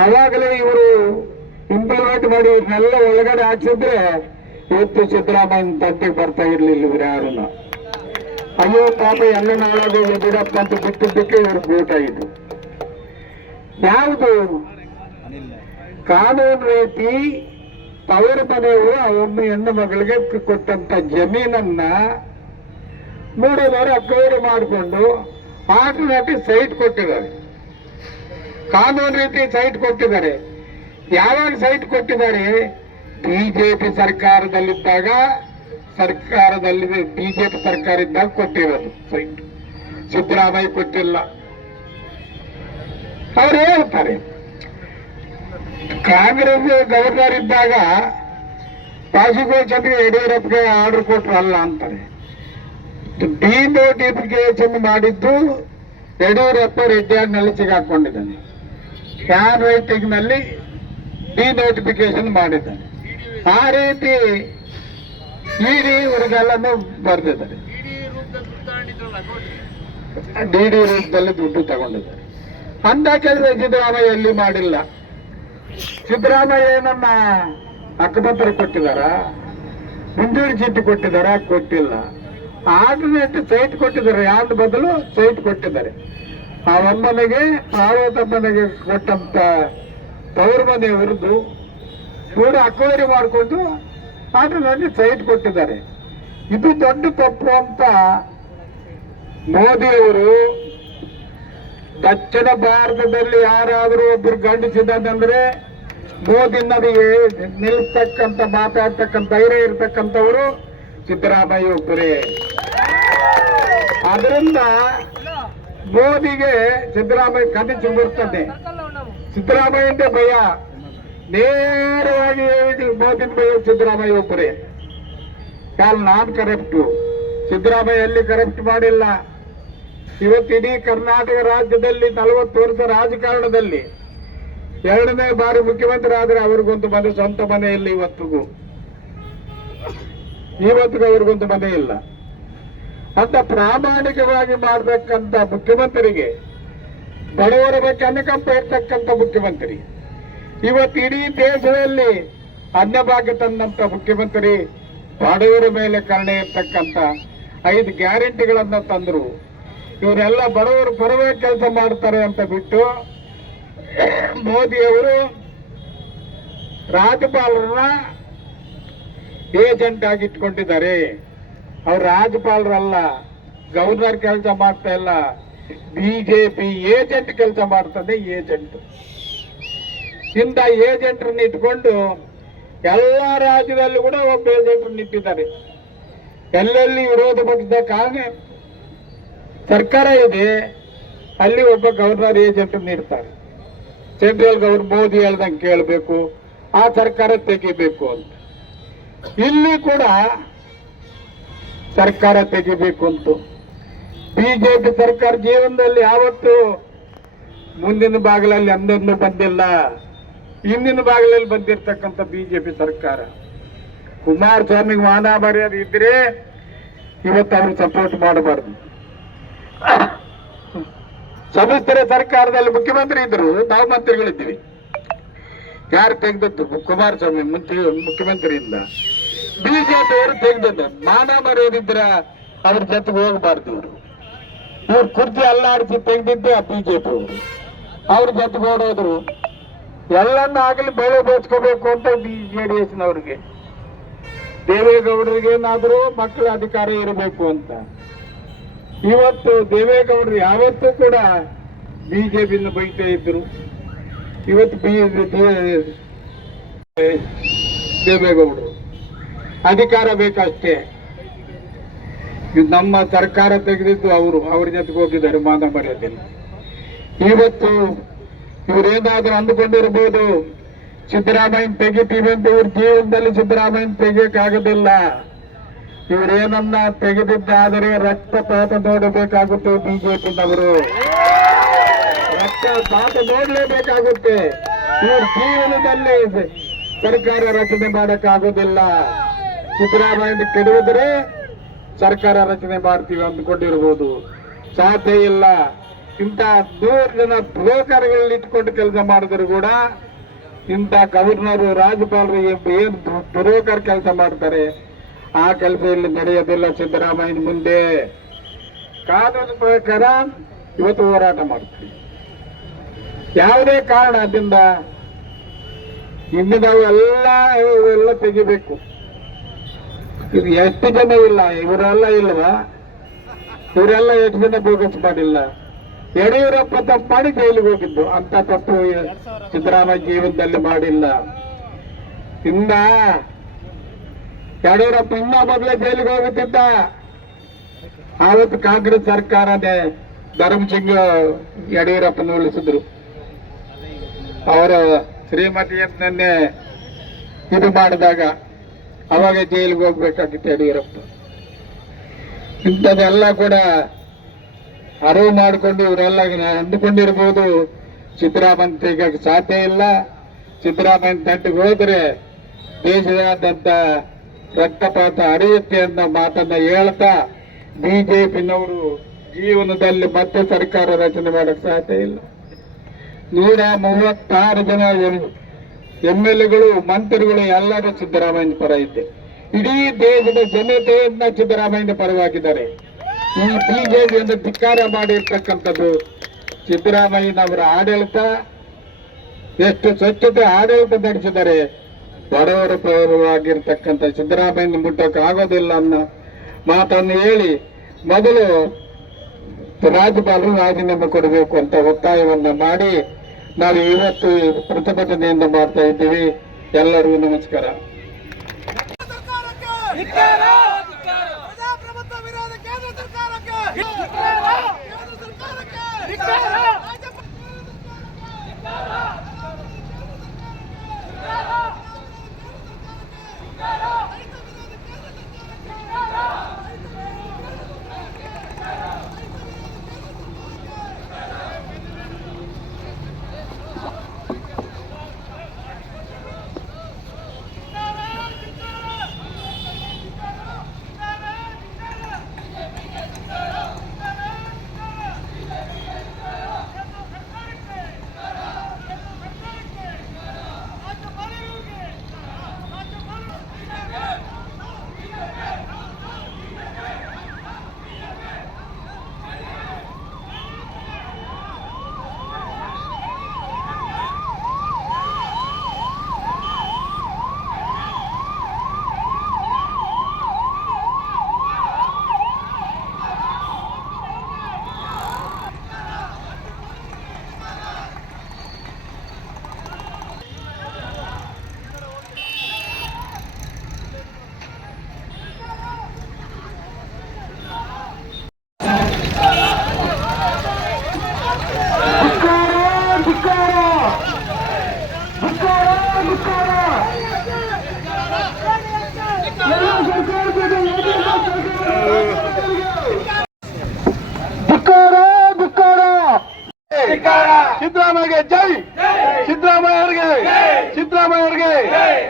ಅವಾಗಲೇ ಇವರು ಇಂಪ್ಲಿಮೆಂಟ್ ಮಾಡಿ ಇವ್ರನ್ನೆಲ್ಲ ಒಳಗಡೆ ಹಾಕ್ಸಿದ್ರೆ ಇವತ್ತು ಸಿದ್ದರಾಮಯ್ಯನ ತಂಟೆಗೆ ಬರ್ತಾ ಇರ್ಲಿಲ್ಲ ಇವ್ರು ಯಾರನ್ನ. ಅಯ್ಯೋ ಪಾಪ ಎಲ್ಲ ನಾಳಾಗ ಯಡಿಯೂರಪ್ಪ ಅಂತ ಬಿಟ್ಟಿದ್ದಕ್ಕೆ ಇವ್ರು ಗೋಟ್ ಆಗಿದ್ರು. ಯಾವುದು ಕಾನೂನು ರೀತಿ ತವರು ಮನೆಯವರು ಅವೊಮ್ಮೆ ಹೆಣ್ಣು ಮಗಳಿಗೆ ಕೊಟ್ಟಂತ ಜಮೀನನ್ನ 3 ಬಾರಿ ಅಕ್ವೈರಿ ಮಾಡಿಕೊಂಡು ಆಲ್ಟರ್ನೇಟಿವ್ ಸೈಟ್ ಕೊಟ್ಟಿದ್ದಾರೆ. ಕಾನೂನು ರೀತಿ ಸೈಟ್ ಕೊಟ್ಟಿದ್ದಾರೆ. ಯಾವಾಗ ಸೈಟ್ ಕೊಟ್ಟಿದ್ದಾರೆ? ಬಿಜೆಪಿ ಸರ್ಕಾರದಲ್ಲಿದ್ದಾಗ, ಬಿಜೆಪಿ ಸರ್ಕಾರ ಇದ್ದಾಗ ಕೊಟ್ಟಿರೋದು ಸೈಟ್. ಸಿದ್ದರಾಮಯ್ಯ ಕೊಟ್ಟಿಲ್ಲ. ಅವ್ರು ಹೇಳ್ತಾರೆ ಕಾಂಗ್ರೆಸ್ ಗವರ್ನರ್ ಇದ್ದಾಗ ಪ್ರಾಸಿಕ್ಯೂಷನ್ಗೆ ಯಡಿಯೂರಪ್ಪಗೆ ಆರ್ಡರ್ ಕೊಟ್ರಲ್ಲ ಅಂತಾರೆ. ಡಿನೋಟಿಫಿಕೇಶನ್ ಮಾಡಿದ್ದು ಯಡಿಯೂರಪ್ಪ ರೆಡ್ಡಿಯಾಗ್ನಲ್ಲಿ ಸಿಗಾಕೊಂಡಿದ್ದಾನೆ. ಹ್ಯಾಂಡ್ ರೈಟಿಂಗ್ ನಲ್ಲಿ ಡಿನೋಟಿಫಿಕೇಶನ್ ಮಾಡಿದ್ದಾನೆ. ಆ ರೀತಿ ಇಡಿ ಇವರಿಗೆಲ್ಲನೂ ಬರ್ದಿದ್ದಾರೆ. ಡಿಡಿ ರೂಪದಲ್ಲಿ ದುಡ್ಡು ತಗೊಂಡಿದ್ದಾರೆ. ಅಂತ ಕೆಲಸ ಸಿದ್ದರಾಮಯ್ಯ ಎಲ್ಲಿ ಮಾಡಿಲ್ಲ. ಸಿದ್ದರಾಮಯ್ಯ ಏನನ್ನ ಹಕ್ಕುಪತ್ರ ಕೊಟ್ಟಿದಾರ, ಮುಂದೂಡಿ ಚೀಟಿ ಕೊಟ್ಟಿದಾರ? ಕೊಟ್ಟಿಲ್ಲ. ಆಲ್ಟರ್ನೇಟಿವ್ ಸೈಟ್ ಕೊಟ್ಟಿದ್ದಾರೆ. ಯಾವ್ದು ಬದಲು ಸೈಟ್ ಕೊಟ್ಟಿದ್ದಾರೆ. ಆ ಒಮ್ಮನೆಗೆ ಪಾರ್ವತಮ್ಮನಿಗೆ ಕೊಟ್ಟಂತ ತವರು ಮನೆ ವಿರುದ್ಧ ಕೂಡ ಅಕ್ವೈರಿ ಮಾಡಿಕೊಂಡು ಆಲ್ಟರ್ನೇಟಿವ್ ಸೈಟ್ ಕೊಟ್ಟಿದ್ದಾರೆ. ಇದು ದೊಡ್ಡ ತಪ್ಪು ಅಂತ ಮೋದಿಯವರು ದಕ್ಷಿಣ ಭಾರತದಲ್ಲಿ ಯಾರಾದರೂ ಒಬ್ರು ಗಂಡಿಸಿದಂದ್ರೆ ಮೋದಿ ನದಿಗೆ ನಿಲ್ತಕ್ಕಂಥ ಮಾತಾಡ್ತಕ್ಕಂಥ ಧೈರ್ಯ ಇರ್ತಕ್ಕಂಥವರು ಸಿದ್ದರಾಮಯ್ಯ ಒಬ್ಬರೇ. ಅದರಿಂದ ಮೋದಿಗೆ ಸಿದ್ದರಾಮಯ್ಯ ಕನಸು ಬರ್ತದೆ. ಸಿದ್ದರಾಮಯ್ಯಂದೇ ಭಯ. ನೇರವಾಗಿ ಮೋದಿನ ಭಯ ಸಿದ್ದರಾಮಯ್ಯ ಒಬ್ಬರೇ. ನಾನ್ ಕರಪ್ಟು. ಸಿದ್ದರಾಮಯ್ಯ ಎಲ್ಲಿ ಕರಪ್ಟ್ ಮಾಡಿಲ್ಲ. ಇವತ್ತು ಇಡೀ ಕರ್ನಾಟಕ ರಾಜ್ಯದಲ್ಲಿ 40 ವರ್ಷ ರಾಜಕಾರಣದಲ್ಲಿ 2ನೇ ಬಾರಿ ಮುಖ್ಯಮಂತ್ರಿ ಆದ್ರೆ ಅವ್ರಿಗೊಂದು ಮನೆ, ಸ್ವಂತ ಮನೆ ಇಲ್ಲ. ಇವತ್ತಿಗೂ ಅವ್ರಿಗೊಂದು ಮನೆ ಇಲ್ಲ. ಅಂತ ಪ್ರಾಮಾಣಿಕವಾಗಿ ಮಾಡ್ಬೇಕಂತ ಮುಖ್ಯಮಂತ್ರಿಗೆ, ಬಡವರ ಬಗ್ಗೆ ಅನುಕಂಪ ಇರ್ತಕ್ಕಂಥ ಮುಖ್ಯಮಂತ್ರಿ, ಇವತ್ತು ಇಡೀ ದೇಶದಲ್ಲಿ ಅನ್ನಭಾಗ್ಯ ತಂದಂತ ಮುಖ್ಯಮಂತ್ರಿ, ಬಡವರ ಮೇಲೆ ಕರುಣೆ ಇರ್ತಕ್ಕಂಥ 5 ಗ್ಯಾರಂಟಿಗಳನ್ನ ತಂದ್ರು. ಇವರೆಲ್ಲ ಬಡವರು ಪರವೇ ಕೆಲಸ ಮಾಡ್ತಾರೆ ಅಂತ ಬಿಟ್ಟು ಮೋದಿಯವರು ರಾಜ್ಯಪಾಲರನ್ನ ಏಜೆಂಟ್ ಆಗಿ ಇಟ್ಕೊಂಡಿದ್ದಾರೆ. ಅವ್ರು ರಾಜ್ಯಪಾಲರಲ್ಲ, ಗವರ್ನರ್ ಕೆಲಸ ಮಾಡ್ತಾ ಇಲ್ಲ, ಬಿಜೆಪಿ ಏಜೆಂಟ್ ಕೆಲಸ ಮಾಡ್ತದೆ. ಏಜೆಂಟ್ ಇಂಥ ಏಜೆಂಟ್ರನ್ನ ಇಟ್ಕೊಂಡು ಎಲ್ಲ ರಾಜ್ಯದಲ್ಲೂ ಕೂಡ ಒಬ್ಬ ಏಜೆಂಟ್ರನ್ನ ಇಟ್ಟಿದ್ದಾರೆ. ಎಲ್ಲೆಲ್ಲಿ ವಿರೋಧ ಪಕ್ಷದ ಕಾಂಗ್ರೆಸ್ ಸರ್ಕಾರ ಇದೆ ಅಲ್ಲಿ ಒಬ್ಬ ಗವರ್ನರ್ ಏಜೆಂಟ್ರನ್ನ ಇರ್ತಾರೆ. ಸೆಂಟ್ರಲ್ ಗವರ್ನರ್ ಮೋದಿ ಹೇಳ್ದಂಗೆ ಕೇಳಬೇಕು, ಆ ಸರ್ಕಾರ ತೆಗಿಬೇಕು ಅಂತ. ಇಲ್ಲಿ ಕೂಡ ಸರ್ಕಾರ ತೆಗಿಬೇಕು ಅಂತ ಬಿಜೆಪಿ ಸರ್ಕಾರ ಜೀವನದಲ್ಲಿ ಯಾವತ್ತು ಮುಂದಿನ ಬಾಗಿಲಲ್ಲಿ ಅಂದೊಂದು ಬಂದಿಲ್ಲ, ಹಿಂದಿನ ಬಾಗಿಲಲ್ಲಿ ಬಂದಿರತಕ್ಕಂಥ ಬಿಜೆಪಿ ಸರ್ಕಾರ. ಕುಮಾರಸ್ವಾಮಿಗೆ ಮಾನ ಮರ್ಯಾದೆ ಇದ್ರೆ ಇವತ್ತು ಅವ್ರು ಸಪೋರ್ಟ್ ಮಾಡಬಾರ್ದು. ಸಮ್ಮಿಶ್ರ ಸರ್ಕಾರದಲ್ಲಿ ಮುಖ್ಯಮಂತ್ರಿ ಇದ್ರು, ನಾವು ಮಂತ್ರಿಗಳಿದ್ದೀವಿ. ಯಾರು ತೆಗೆದದ್ದು? ಕುಮಾರಸ್ವಾಮಿ ಮುಖ್ಯಮಂತ್ರಿಯಿಂದ. ಬಿಜೆಪಿ ಅವರು ತೆಗೆದದ್ದು. ಮಾನ ಮರ್ಯಾದಿದ್ರ ಅವ್ರ ಜೊತೆಗೆ ಹೋಗಬಾರ್ದು. ಇವ್ರು ಕುರ್ಚಿ ಅಲ್ಲಾಡಿಸಿ ತೆಗೆದಿದ್ದೆ ಬಿಜೆಪಿ ಅವರು. ಅವ್ರ ಜೊತೆಗೆ ಓಡೋದ್ರು. ಎಲ್ಲನ್ನ ಆಗಲಿ ಬೆಳೆ ಬೇಚ್ಕೋಬೇಕು ಅಂತ JDS-ನವ್ರಿಗೆ, ದೇವೇಗೌಡರಿಗೆ ಏನಾದರೂ ಮಕ್ಕಳ ಅಧಿಕಾರ ಇರಬೇಕು ಅಂತ. ಇವತ್ತು ದೇವೇಗೌಡರು ಯಾವತ್ತೂ ಕೂಡ ಬಿಜೆಪಿಯನ್ನು ಬೈತಾ ಇದ್ರು. ಇವತ್ತು ದೇವೇಗೌಡರು ಅಧಿಕಾರ ಬೇಕಷ್ಟೇ. ನಮ್ಮ ಸರ್ಕಾರ ತೆಗೆದಿದ್ದು ಅವ್ರ ಜೊತೆಗೆ ಹೋಗಿದ್ದಾರೆ ಮಾನ ಮರ್ಯಾದೆಯಲ್ಲಿ. ಇವತ್ತು ಇವರೇನಾದ್ರೂ ಅಂದುಕೊಂಡಿರ್ಬೋದು ಸಿದ್ದರಾಮಯ್ಯನ ತೆಗಿತೀವಿ ಅಂತ. ಇವ್ರ ಜೀವನದಲ್ಲಿ ಸಿದ್ದರಾಮಯ್ಯನ ತೆಗಿಯಕ್ಕಾಗೋದಿಲ್ಲ. ಇವರೇನನ್ನ ತೆಗೆದಿದ್ದಾದರೆ ರಕ್ತಪಾತ ನೋಡಬೇಕಾಗುತ್ತೆ. ಬಿಜೆಪಿನವರು ರಕ್ತಪಾತ ನೋಡಲೇಬೇಕಾಗುತ್ತೆ. ಇವ್ರ ಜೀವನದಲ್ಲಿ ಸರ್ಕಾರ ರಚನೆ ಮಾಡಕ್ಕಾಗೋದಿಲ್ಲ. ಸಿದ್ದರಾಮಯ್ಯನ ಕೆಡುವುದರೆ ಸರ್ಕಾರ ರಚನೆ ಮಾಡ್ತೀವಿ ಅಂದ್ಕೊಂಡಿರ್ಬೋದು, ಸಾಧ್ಯ ಇಲ್ಲ. ಇಂಥ 100 ಜನ ಬ್ರೋಕರ್ಗಳನ್ನ ಇಟ್ಕೊಂಡು ಕೆಲಸ ಮಾಡಿದ್ರು ಕೂಡ ಇಂಥ ಗವರ್ನರು ರಾಜ್ಯಪಾಲರು ಏನು ಬ್ರೋಕರ್ ಕೆಲಸ ಮಾಡ್ತಾರೆ, ಆ ಕೆಲಸ ಇಲ್ಲಿ ನಡೆಯೋದಿಲ್ಲ. ಸಿದ್ದರಾಮಯ್ಯನ ಮುಂದೆ ಕಾನೂನು ಪ್ರಕಾರ ಇವತ್ತು ಹೋರಾಟ ಮಾಡ್ತೀವಿ. ಯಾವುದೇ ಕಾರಣದಿಂದ ಇನ್ನು ನಾವು ಎಲ್ಲ ತೆಗಿಬೇಕು. ಇದು ಎಷ್ಟು ಜನ ಇಲ್ಲ, ಇವರೆಲ್ಲ ಇಲ್ವಾ? ಇವರೆಲ್ಲ ಎಷ್ಟು ಜನ ಬೋಗಸ್ ಮಾಡಿಲ್ಲ? ಯಡಿಯೂರಪ್ಪ ತಪ್ಪು ಮಾಡಿ ಜೈಲಿಗೆ ಹೋಗಿದ್ದು. ಅಂತ ತಪ್ಪು ಸಿದ್ದರಾಮಯ್ಯ ಜೀವನದಲ್ಲಿ ಮಾಡಿಲ್ಲ. ಇನ್ನ ಯಡಿಯೂರಪ್ಪ ಮೊದಲೇ ಜೈಲಿಗೆ ಹೋಗುತ್ತಿದ್ದ. ಆವತ್ತು ಕಾಂಗ್ರೆಸ್ ಸರ್ಕಾರನೇ ಧರ್ಮಸಿಂಗ್ ಯಡಿಯೂರಪ್ಪನ ಉಳಿಸಿದ್ರು. ಅವರ ಶ್ರೀಮತಿಯನ್ನೇ ಇದು ಮಾಡಿದಾಗ ಅವಾಗ ಜೈಲಿಗೆ ಹೋಗ್ಬೇಕಾಗಿತ್ತು ಯಡಿಯೂರಪ್ಪ. ಇಂಥದ್ದೆಲ್ಲ ಕೂಡ ಅರಿವು ಮಾಡಿಕೊಂಡು ಇವರೆಲ್ಲ ಅಂದುಕೊಂಡಿರ್ಬೋದು ಸಿದ್ದರಾಮಯ್ಯ ತೆಗಿಯಕ್ಕೆ ಸಾಧ್ಯ ಇಲ್ಲ. ಸಿದ್ದರಾಮಯ್ಯ ತಂಟಿಗೆ ಹೋದ್ರೆ ದೇಶದಾದ್ಯಂತ ರಕ್ತಪಾತ ಹರಿಯುತ್ತೆ ಅನ್ನೋ ಮಾತನ್ನ ಹೇಳ್ತಾ ಬಿಜೆಪಿನವರು ಜೀವನದಲ್ಲಿ ಮತ್ತೆ ಸರ್ಕಾರ ರಚನೆ ಮಾಡಕ್ ಸಾಧ್ಯ ಇಲ್ಲ. 136 ಜನ MLA-ಗಳು ಮಂತ್ರಿಗಳು ಎಲ್ಲರೂ ಸಿದ್ದರಾಮಯ್ಯನ ಪರ ಇದ್ದೆ. ಇಡೀ ದೇಶದ ಜನತೆಯನ್ನ ಸಿದ್ದರಾಮಯ್ಯನ ಪರವಾಗಿದ್ದಾರೆ. ಈ ಬಿಜೆಪಿಯನ್ನು ಧಿಕ್ಕಾರ ಮಾಡಿರ್ತಕ್ಕಂಥದ್ದು ಸಿದ್ದರಾಮಯ್ಯನವರ ಆಡಳಿತ. ಎಷ್ಟು ಸ್ವಚ್ಛತೆ ಆಡಳಿತ ನಡೆಸಿದರೆ ಬಡವರ ಪರವಾಗಿರ್ತಕ್ಕಂಥ ಸಿದ್ದರಾಮಯ್ಯನ ಮುಟ್ಟಕ್ಕೆ ಆಗೋದಿಲ್ಲ ಅನ್ನೋ ಮಾತನ್ನು ಹೇಳಿ ಮೊದಲು ರಾಜ್ಯಪಾಲರು ರಾಜೀನಾಮೆ ಕೊಡಬೇಕು ಅಂತ ಒತ್ತಾಯವನ್ನ ಮಾಡಿ ನಾವು ಇವತ್ತು ಪ್ರತಿಭಟನೆಯಿಂದ ಮಾಡ್ತಾ ಇದ್ದೀವಿ. ಎಲ್ಲರಿಗೂ ನಮಸ್ಕಾರ.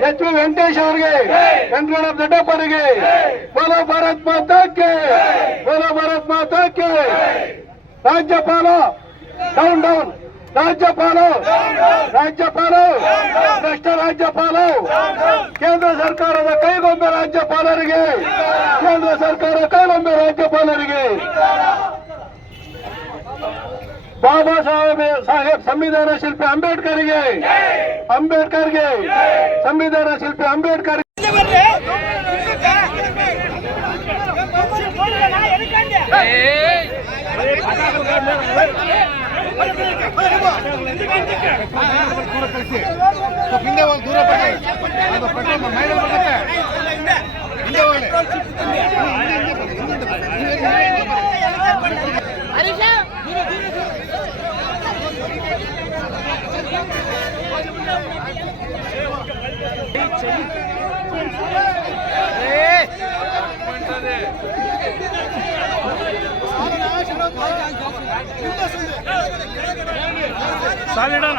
ಎಚ್ ವಿ ವೆಂಕಟೇಶ್ ಅವರಿಗೆ, ವೆಂಕಟರಮಣ ದೊಡ್ಡಪ್ಪರಿಗೆ, ಬೋಲೋ ಭಾರತ್ ಮಾತಾಕ್ಕೆ, ಬೋಲೋ ಭಾರತ್ ಮಾತಾಕ್ಕೆ. ರಾಜ್ಯಪಾಲ ಡೌನ್ ಡೌನ್, ರಾಜ್ಯಪಾಲ ಭ್ರಷ್ಟ ರಾಜ್ಯಪಾಲ, ಕೇಂದ್ರ ಸರ್ಕಾರದ ಕೈಗೊಂಬೆ ರಾಜ್ಯಪಾಲರಿಗೆ, ಕೇಂದ್ರ ಸರ್ಕಾರ ಕೈಗೊಂಬೆ ರಾಜ್ಯಪಾಲರಿಗೆ. ಬಾಬಾ ಸಾಹೇಬ್ ಸಂವಿಧಾನ ಶಿಲ್ಪಿ ಅಂಬೇಡ್ಕರ್ಗೆ, ಸಂವಿಧಾನ ಶಿಲ್ಪಿ ಅಂಬೇಡ್ಕರ್. ಹಿಂದೆ ಹೋಗಿ ದೂರ ಬನ್ನಿ, ಅದು ಪೆಟ್ರೋಲ್ ಮೈಲಲ್ಲಿ ಬರುತ್ತೆ, ಹಿಂದೆ ಹೋಗಲಿ. ಸಾವಿಡಣ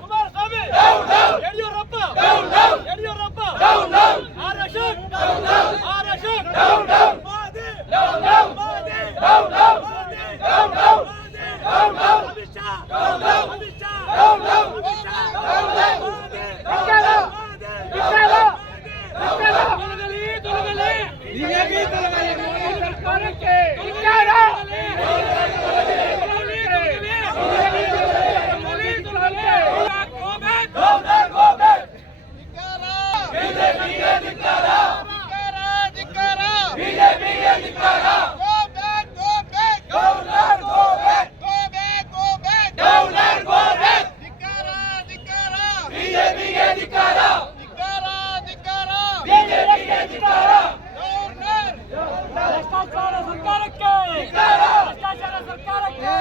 ಕುಮಾರಸ್ವಾಮಿ ಭ್ರಷ್ಟಾಚಾರ ಸರ್ಕಾರಕ್ಕೆ ಭ್ರಷ್ಟಾಚಾರ ಸರ್ಕಾರಕ್ಕೆ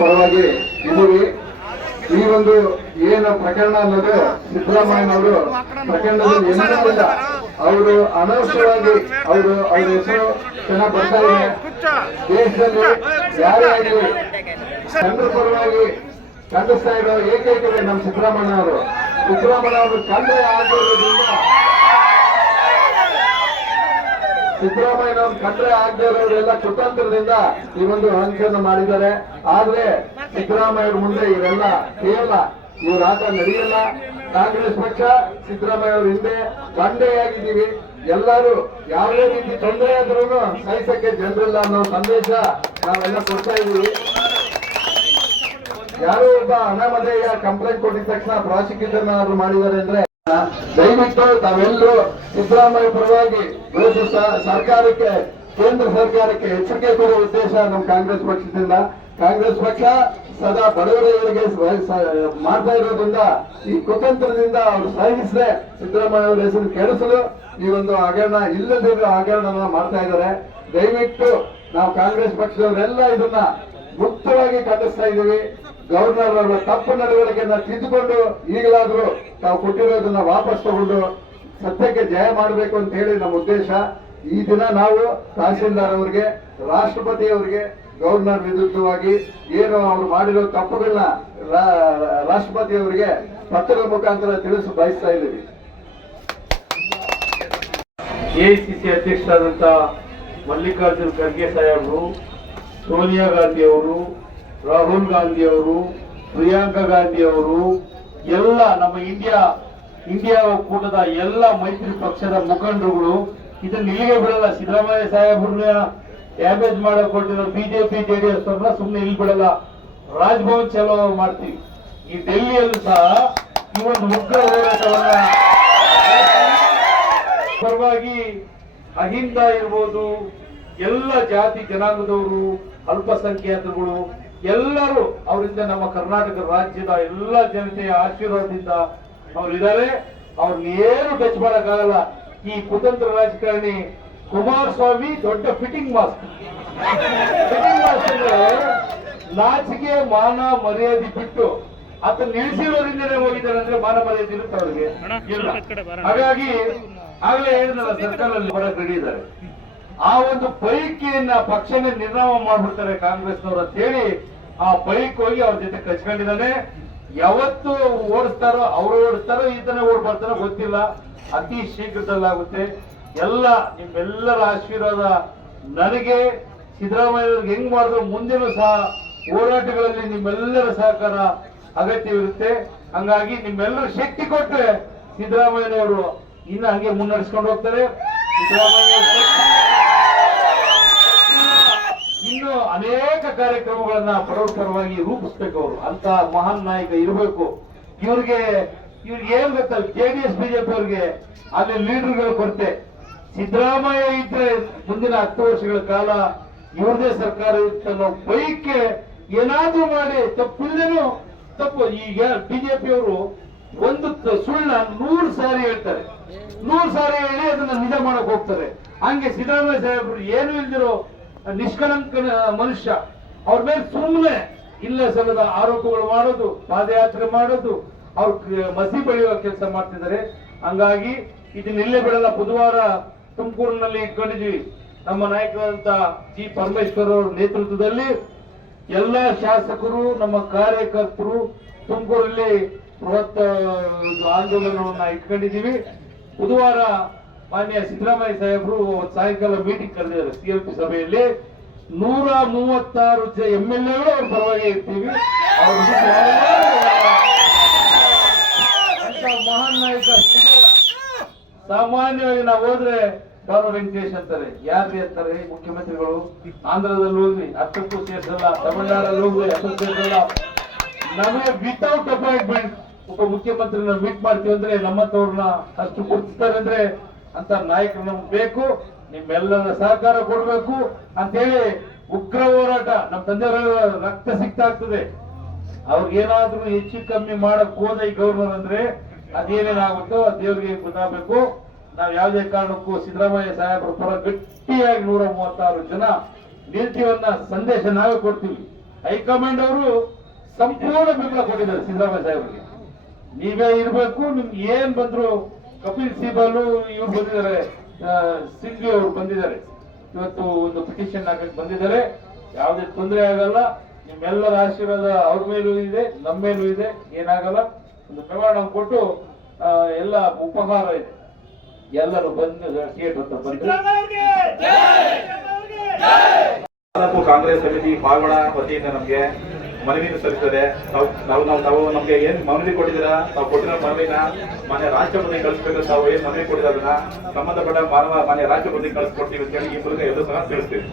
ಪರವಾಗಿ ಇದ್ದೀವಿ. ಈ ಒಂದು ಏನು ಪ್ರಕರಣ ಅನ್ನೋದು ಸಿದ್ದರಾಮಯ್ಯನವರು ಪ್ರಕರಣದಲ್ಲಿ ಏನೂ ಇಲ್ಲ. ಅವರು ಅನವಶ್ಯವಾಗಿ ಅವ್ರ ಹೆಸರು ಚೆನ್ನಾಗಿ ಬರ್ತಾ ಇದೆ. ದೇಶದಲ್ಲಿ ಯಾರೇ ಆಗಲಿ ಜನರ ಪರವಾಗಿ ಖಂಡಿಸ್ತಾ ಇರೋ ಏಕೈಕ ನಮ್ಮ ಸಿದ್ದರಾಮಯ್ಯ ಅವರು ಕಂಡ್ರೆ ಆಗಿರೋದ್ರಿಂದ ಸಿದ್ದರಾಮಯ್ಯನವ್ರು ಕಂಡ್ರೆ ಆಗದೆ ಇರೋರೆಲ್ಲ ಕುತಂತ್ರದಿಂದ ಈ ಒಂದು ಹಂಚನ್ನು ಮಾಡಿದ್ದಾರೆ. ಆದ್ರೆ ಸಿದ್ದರಾಮಯ್ಯ ಮುಂದೆ ಇವರೆಲ್ಲ ಕೇವಲ ಇವ್ರ ಆಟ ನಡೆಯಲ್ಲ. ಕಾಂಗ್ರೆಸ್ ಪಕ್ಷ ಸಿದ್ದರಾಮಯ್ಯ ಅವ್ರ ಹಿಂದೆ ಬಂಡೆಯಾಗಿದ್ದೀವಿ. ಎಲ್ಲರೂ ಯಾವುದೇ ರೀತಿ ತೊಂದರೆ ಆದ್ರೂ ಸಹಿಸಕ್ಕೆ ಜನರಿಲ್ಲ ಅನ್ನೋ ಸಂದೇಶ ನಾವೆಲ್ಲ ಕೊಡ್ತಾ ಇದ್ದೀವಿ. ಯಾರೋ ಒಬ್ಬ ಅನಾಮಧೇಯ ಕಂಪ್ಲೇಂಟ್ ಕೊಟ್ಟಿದ ತಕ್ಷಣ ಪ್ರಾಸಿಕ್ಯೂಷನ್ ಆದ್ರೂ ಮಾಡಿದ್ದಾರೆ ಅಂದ್ರೆ ದಯವಿಟ್ಟು ತಾವೆಲ್ಲರೂ ಸಿದ್ದರಾಮಯ್ಯ ಪರವಾಗಿ ಸರ್ಕಾರಕ್ಕೆ ಕೇಂದ್ರ ಸರ್ಕಾರಕ್ಕೆ ಎಚ್ಚರಿಕೆ ಕೊಡುವ ಉದ್ದೇಶ ನಮ್ಮ ಕಾಂಗ್ರೆಸ್ ಪಕ್ಷದಿಂದ. ಕಾಂಗ್ರೆಸ್ ಪಕ್ಷ ಸದಾ ಬಡವರಿಗೆ ಮಾಡ್ತಾ ಇರೋದ್ರಿಂದ ಈ ಕುತಂತ್ರದಿಂದ ಅವರು ಸಹಿಸದೆ ಸಿದ್ದರಾಮಯ್ಯ ಅವರ ಹೆಸರು ಕೆಡಿಸಲು ಈ ಒಂದು ಹಗರಣ ಇಲ್ಲದಿರೋ ಹಗರಣನ ಮಾಡ್ತಾ ಇದ್ದಾರೆ. ದಯವಿಟ್ಟು ನಾವು ಕಾಂಗ್ರೆಸ್ ಪಕ್ಷದವರೆಲ್ಲ ಇದನ್ನ ಮುಕ್ತವಾಗಿ ಖಂಡಿಸ್ತಾ ಇದ್ದೀವಿ. ಗವರ್ನರ್ ಅವರ ತಪ್ಪು ನಡವಳಿಕೆಯನ್ನ ತಿದ್ದುಕೊಂಡು ಈಗಲಾದ್ರೂ ತಾವು ಕೊಟ್ಟಿರೋದನ್ನ ವಾಪಸ್ ತಗೊಂಡು ಸತ್ಯಕ್ಕೆ ಜಯ ಮಾಡಬೇಕು ಅಂತ ಹೇಳಿ ನಮ್ಮ ಉದ್ದೇಶ. ಈ ದಿನ ನಾವು ತಹಸೀಲ್ದಾರ್ ಅವರಿಗೆ, ರಾಷ್ಟ್ರಪತಿ ಅವರಿಗೆ, ಗವರ್ನರ್ ವಿರುದ್ಧವಾಗಿ ಏನು ಅವರು ಮಾಡಿರೋ ತಪ್ಪುಗಳನ್ನ ರಾಷ್ಟ್ರಪತಿ ಅವರಿಗೆ ಪತ್ರದ ಮುಖಾಂತರ ತಿಳಿಸಿ ಬಯಸ್ತಾ ಇದ್ದೀವಿ. ಎಐಸಿಸಿ ಅಧ್ಯಕ್ಷರಾದಂಥ ಮಲ್ಲಿಕಾರ್ಜುನ್ ಖರ್ಗೆ ಸಾಹೇಬರು, ಸೋನಿಯಾ ಗಾಂಧಿ ಅವರು, ರಾಹುಲ್ ಗಾಂಧಿ ಅವರು, ಪ್ರಿಯಾಂಕಾ ಗಾಂಧಿ ಅವರು ಎಲ್ಲ ನಮ್ಮ ಇಂಡಿಯಾ ಒಕ್ಕೂಟದ ಎಲ್ಲ ಮೈತ್ರಿ ಪಕ್ಷದ ಮುಖಂಡರುಗಳು ಇದನ್ನ ಇಲ್ಲಿಗೆ ಬಿಡಲ್ಲ. ಸಿದ್ದರಾಮಯ್ಯ ಸಾಹೇಬ್ರನ್ನ ಡ್ಯಾಮೇಜ್ ಮಾಡಕ್ ಕೊಟ್ಟಿರೋ ಬಿಜೆಪಿ ಜೆಡಿಎಸ್ ಅವ್ರನ್ನ ಸುಮ್ಮನೆ ಇಲ್ಲಿ ಬಿಡಲ್ಲ. ರಾಜಭವನ್ ಚಲೋ ಮಾಡ್ತೀವಿ. ಈ ಡೆಲ್ಲಿಯಲ್ಲೂ ಸಹ ಈ ಒಂದು ಉಗ್ರ ಹೋರಾಟವನ್ನ ಪರವಾಗಿ ಅಹಿಂದ ಇರ್ಬೋದು, ಎಲ್ಲ ಜಾತಿ ಜನಾಂಗದವರು, ಅಲ್ಪಸಂಖ್ಯಾತರುಗಳು ಎಲ್ಲರೂ ಅವರಿಂದ ನಮ್ಮ ಕರ್ನಾಟಕ ರಾಜ್ಯದ ಎಲ್ಲ ಜನತೆಯ ಆಶೀರ್ವಾದದಿಂದ ಅವರಿದ್ದಾರೆ. ಅವ್ರನ್ನೇನು ಟಚ್ ಮಾಡಕ್ಕಾಗಲ್ಲ. ಈ ಕುತಂತ್ರ ರಾಜಕಾರಣಿ ಕುಮಾರಸ್ವಾಮಿ ದೊಡ್ಡ ಫಿಟ್ಟಿಂಗ್ ಮಾಸ್ಟರ್. ಅಂದ್ರೆ ನಾಚಿಕೆ ಮಾನ ಮರ್ಯಾದೆ ಬಿಟ್ಟು ಆತ ನಿಲ್ಲಿಸಿರೋದ್ರಿಂದಲೇ ಹೋಗಿದ್ದಾರೆ ಅಂದ್ರೆ ಮಾನ ಮರ್ಯಾದೆ ಇರುತ್ತೆ ಅವ್ರಿಗೆ ಇಲ್ಲ. ಹಾಗಾಗಿ ಆಗ್ಲೇ ಹೇಳಿದ್ರಲ್ಲ ಸರ್ಕಾರದಲ್ಲಿ ಬರಕ್ ರೆಡಿ ಇದ್ದಾರೆ. ಆ ಒಂದು ಪೈಕಿಯನ್ನ ಪಕ್ಷನೇ ನಿರ್ನಾಮ ಮಾಡ್ಬಿಡ್ತಾರೆ ಕಾಂಗ್ರೆಸ್ನವ್ರು ಅಂತ ಹೇಳಿ ಆ ಪೈಕ್ ಹೋಗಿ ಅವ್ರ ಜೊತೆ ಕಚ್ಕೊಂಡಿದ್ದಾನೆ. ಯಾವತ್ತು ಓಡಿಸ್ತಾರೋ ಅವರು ಓಡಿಸ್ತಾರೋ ಈತನೇ ಓಡ್ ಬರ್ತಾರೋ ಗೊತ್ತಿಲ್ಲ. ಅತಿ ಶೀಘ್ರದಲ್ಲಾಗುತ್ತೆ. ಎಲ್ಲ ನಿಮ್ಮೆಲ್ಲರ ಆಶೀರ್ವಾದ ನನಗೆ ಸಿದ್ದರಾಮಯ್ಯ ಹೆಂಗ್ ಮಾಡಿದ್ರು ಮುಂದಿನ ಸಹ ಹೋರಾಟಗಳಲ್ಲಿ ನಿಮ್ಮೆಲ್ಲರ ಸಹಕಾರ ಅಗತ್ಯವಿರುತ್ತೆ. ಹಂಗಾಗಿ ನಿಮ್ಮೆಲ್ಲರ ಶಕ್ತಿ ಕೊಟ್ಟರೆ ಸಿದ್ದರಾಮಯ್ಯನವರು ಇನ್ನು ಹಂಗೆ ಮುನ್ನಡೆಸ್ಕೊಂಡು ಹೋಗ್ತಾರೆ. ಸಿದ್ದರಾಮಯ್ಯ ಇನ್ನು ಅನೇಕ ಕಾರ್ಯಕ್ರಮಗಳನ್ನ ಬಡವರ ಪರವಾಗಿ ರೂಪಿಸ್ಬೇಕು. ಅವರು ಅಂತ ಮಹಾನ್ ನಾಯಕ ಇರಬೇಕು. ಇವ್ರಿಗೆ ಏನ್ ಗೊತ್ತಲ್ಲ, ಜೆಡಿಎಸ್ ಬಿಜೆಪಿ ಅವ್ರಿಗೆ ಅಲ್ಲಿ ಲೀಡರ್ಗಳು ಕೊರತೆ. ಸಿದ್ದರಾಮಯ್ಯ ಇದ್ರೆ ಮುಂದಿನ 10 ವರ್ಷಗಳ ಕಾಲ ಇವ್ರದೇ ಸರ್ಕಾರ ಇರುತ್ತೆ ಅನ್ನೋ ಬೈಕ್ಗೆ ಏನಾದ್ರೂ ಮಾಡಿ ತಪ್ಪಿಲ್ಲೇನು ತಪ್ಪು. ಈಗ ಬಿಜೆಪಿ ಅವರು ಒಂದು ಸುಳ್ಳ 100 ಸಾರಿ ಹೇಳ್ತಾರೆ. 100 ಸಾರಿ ಹೇಳಿ ಅದನ್ನ ನಿಜ ಮಾಡಕ್ ಹೋಗ್ತಾರೆ. ಹಂಗೆ ಸಿದ್ದರಾಮಯ್ಯ ಸಾಹೇಬರು ಏನು ಇಲ್ದಿರೋ ನಿಷ್ಕಲಂಕ ಮನುಷ್ಯ, ಅವ್ರ ಮೇಲೆ ಸುಮ್ಮನೆ ಇಲ್ಲ ಸಲ್ಲದ ಆರೋಪಗಳು ಮಾಡೋದು, ಪಾದಯಾತ್ರೆ ಮಾಡೋದು, ಅವ್ರ ಮಸಿ ಬಳಿಯುವ ಕೆಲಸ ಮಾಡ್ತಿದ್ದಾರೆ. ಹಂಗಾಗಿ ಇದನ್ನೆಲ್ಲೇ ಬಿಡಲ್ಲ. ಬುಧವಾರ ತುಮಕೂರಿನಲ್ಲಿ ಇಟ್ಕೊಂಡಿದ್ವಿ. ನಮ್ಮ ನಾಯಕರಾದಂತ ಜಿ ಪರಮೇಶ್ವರ್ ಅವರ ನೇತೃತ್ವದಲ್ಲಿ ಎಲ್ಲ ಶಾಸಕರು, ನಮ್ಮ ಕಾರ್ಯಕರ್ತರು ತುಮಕೂರಲ್ಲಿ ಬೃಹತ್ ಆಂದೋಲನವನ್ನ ಇಟ್ಕೊಂಡಿದ್ದೀವಿ. ಬುಧವಾರ ಮಾನ್ಯ ಸಿದ್ದರಾಮಯ್ಯ ಸಾಹೇಬರು ಸಾಯಂಕಾಲ ಮೀಟಿಂಗ್ ಕರೆದಿದ್ದಾರೆ ಸಿಎಲ್ಪಿ ಸಭೆಯಲ್ಲಿ. 136 MLAಗಳು ಅವ್ರ ಪರವಾಗಿ ಇರ್ತೀವಿ. ಅಂತ ಮಹಾನ್ ನಾಯಕ ಸಿಗಲ್ಲ. ಸಾಮಾನ್ಯವಾಗಿ ನಾವು ಹೋದ್ರೆ ಡಾಕ್ಟರ್ ವೆಂಕಟೇಶ್ ಅಂತಾರೆ, ಯಾರ್ರಿ ಅಂತಾರೆ ಮುಖ್ಯಮಂತ್ರಿಗಳು. ಆಂಧ್ರದಲ್ಲಿ ಹೋಗ್ರಿ 10ಕ್ಕೂ ಸೇರ್ಸಲ್ಲ, ತಮಿಳುನಾಡಲ್ಲಿ ಹೋಗ್ರಿ 10 ಸೇರ್ಸಲ್ಲ. ನಮಗೆ ವಿತೌಟ್ ಅಪಾಯಿಂಟ್ಮೆಂಟ್ ಒಬ್ಬ ಮುಖ್ಯಮಂತ್ರಿನ ಮೀಟ್ ಮಾಡ್ತೀವಿ ಅಂದ್ರೆ ನಮ್ಮಂತವ್ರನ್ನ ಅಷ್ಟು ಗುರುತಿಸ್ತಾರೆ ಅಂದ್ರೆ ಅಂತ ನಾಯಕರು ನಮ್ಗೆ ಬೇಕು. ನಿಮ್ಮೆಲ್ಲರ ಸಹಕಾರ ಕೊಡ್ಬೇಕು ಅಂತೇಳಿ ಉಗ್ರ ಹೋರಾಟ. ನಮ್ಮ ತಂದೆಯವರ ರಕ್ತ ಸಿಗ್ತಾ ಆಗ್ತದೆ. ಅವ್ರಿಗೇನಾದ್ರೂ ಹೆಚ್ಚು ಕಮ್ಮಿ ಮಾಡಕ್ ಹೋದ ಈ ಗವರ್ನರ್ ಅಂದ್ರೆ ಅದೇನೇನಾಗುತ್ತೋ ದೇವರಿಗೆ ಗೊತ್ತಾಗಬೇಕು. ನಾವು ಯಾವುದೇ ಕಾರಣಕ್ಕೂ ಸಿದ್ದರಾಮಯ್ಯ ಸಾಹೇಬರ ಪರ ಗಟ್ಟಿಯಾಗಿ 136 ಜನ ನಿಲ್ತೀವನ್ನ ಸಂದೇಶ ನಾವೇ ಕೊಡ್ತೀವಿ. ಹೈಕಮಾಂಡ್ ಅವರು ಸಂಪೂರ್ಣ ಬೆಂಬಲ ಕೊಟ್ಟಿದ್ದಾರೆ ಸಿದ್ದರಾಮಯ್ಯ ಸಾಹೇಬರಿಗೆ. ನೀವೇ ಇರ್ಬೇಕು, ನಿಮ್ಗೆ ಏನ್ ಬಂದ್ರು. ಕಪಿಲ್ ಸಿಬಲ್ ಇವ್ರು ಬಂದಿದ್ದಾರೆ, ಸಿಂಘ್ವಿ ಅವರು ಬಂದಿದ್ದಾರೆ, ಇವತ್ತು ಒಂದು ಪಿಟಿಷನ್ ಹಾಕಕ್ಕೆ ಬಂದಿದ್ದಾರೆ. ಯಾವುದೇ ತೊಂದರೆ ಆಗಲ್ಲ. ನಿಮ್ಮೆಲ್ಲರ ಆಶೀರ್ವಾದ ಅವ್ರ ಮೇಲೂ ಇದೆ, ನಮ್ಮ ಮೇಲೂ ಇದೆ. ಏನಾಗಲ್ಲ. ಒಂದು ಮೆಮೊರಾಂಡಮ್ ಕೊಟ್ಟು ಎಲ್ಲ ಉಪಹಾರ ಇದೆ, ಎಲ್ಲರೂ ಬಂದು ಥಿಯೇಟರ್ ಹತ್ರ ಬಂದು ತಾಲೂಕು ಕಾಂಗ್ರೆಸ್ ಸಮಿತಿ ಪಾವಗಡ ವತಿಯಿಂದ ನಮಗೆ ಮನವಿಯನ್ನು ಸಲ್ಲಿಸಿದೆ. ತಾವು ನಮಗೆ ಏನ್ ಮನವಿ ಕೊಟ್ಟಿದ್ದೀರಾ, ತಾವು ಕೊಟ್ಟಿರೋ ಮನವಿನ ಮಾನ್ಯ ರಾಷ್ಟ್ರಪತಿ ಕಳಿಸ್ಬೇಕು. ತಾವು ಏನ್ ಮನವಿ ಕೊಟ್ಟಿರೋದನ್ನ ಸಂಬಂಧಪಟ್ಟ ಮಾನ್ಯ ರಾಷ್ಟ್ರಪತಿ ಕಳಿಸ್ಕೊಡ್ತೀವಿ ಅಂತ ಹೇಳಿ ಈ ಮೂಲಕ ಎಲ್ಲರೂ ಸಹ ತಿಳಿಸ್ತೀವಿ.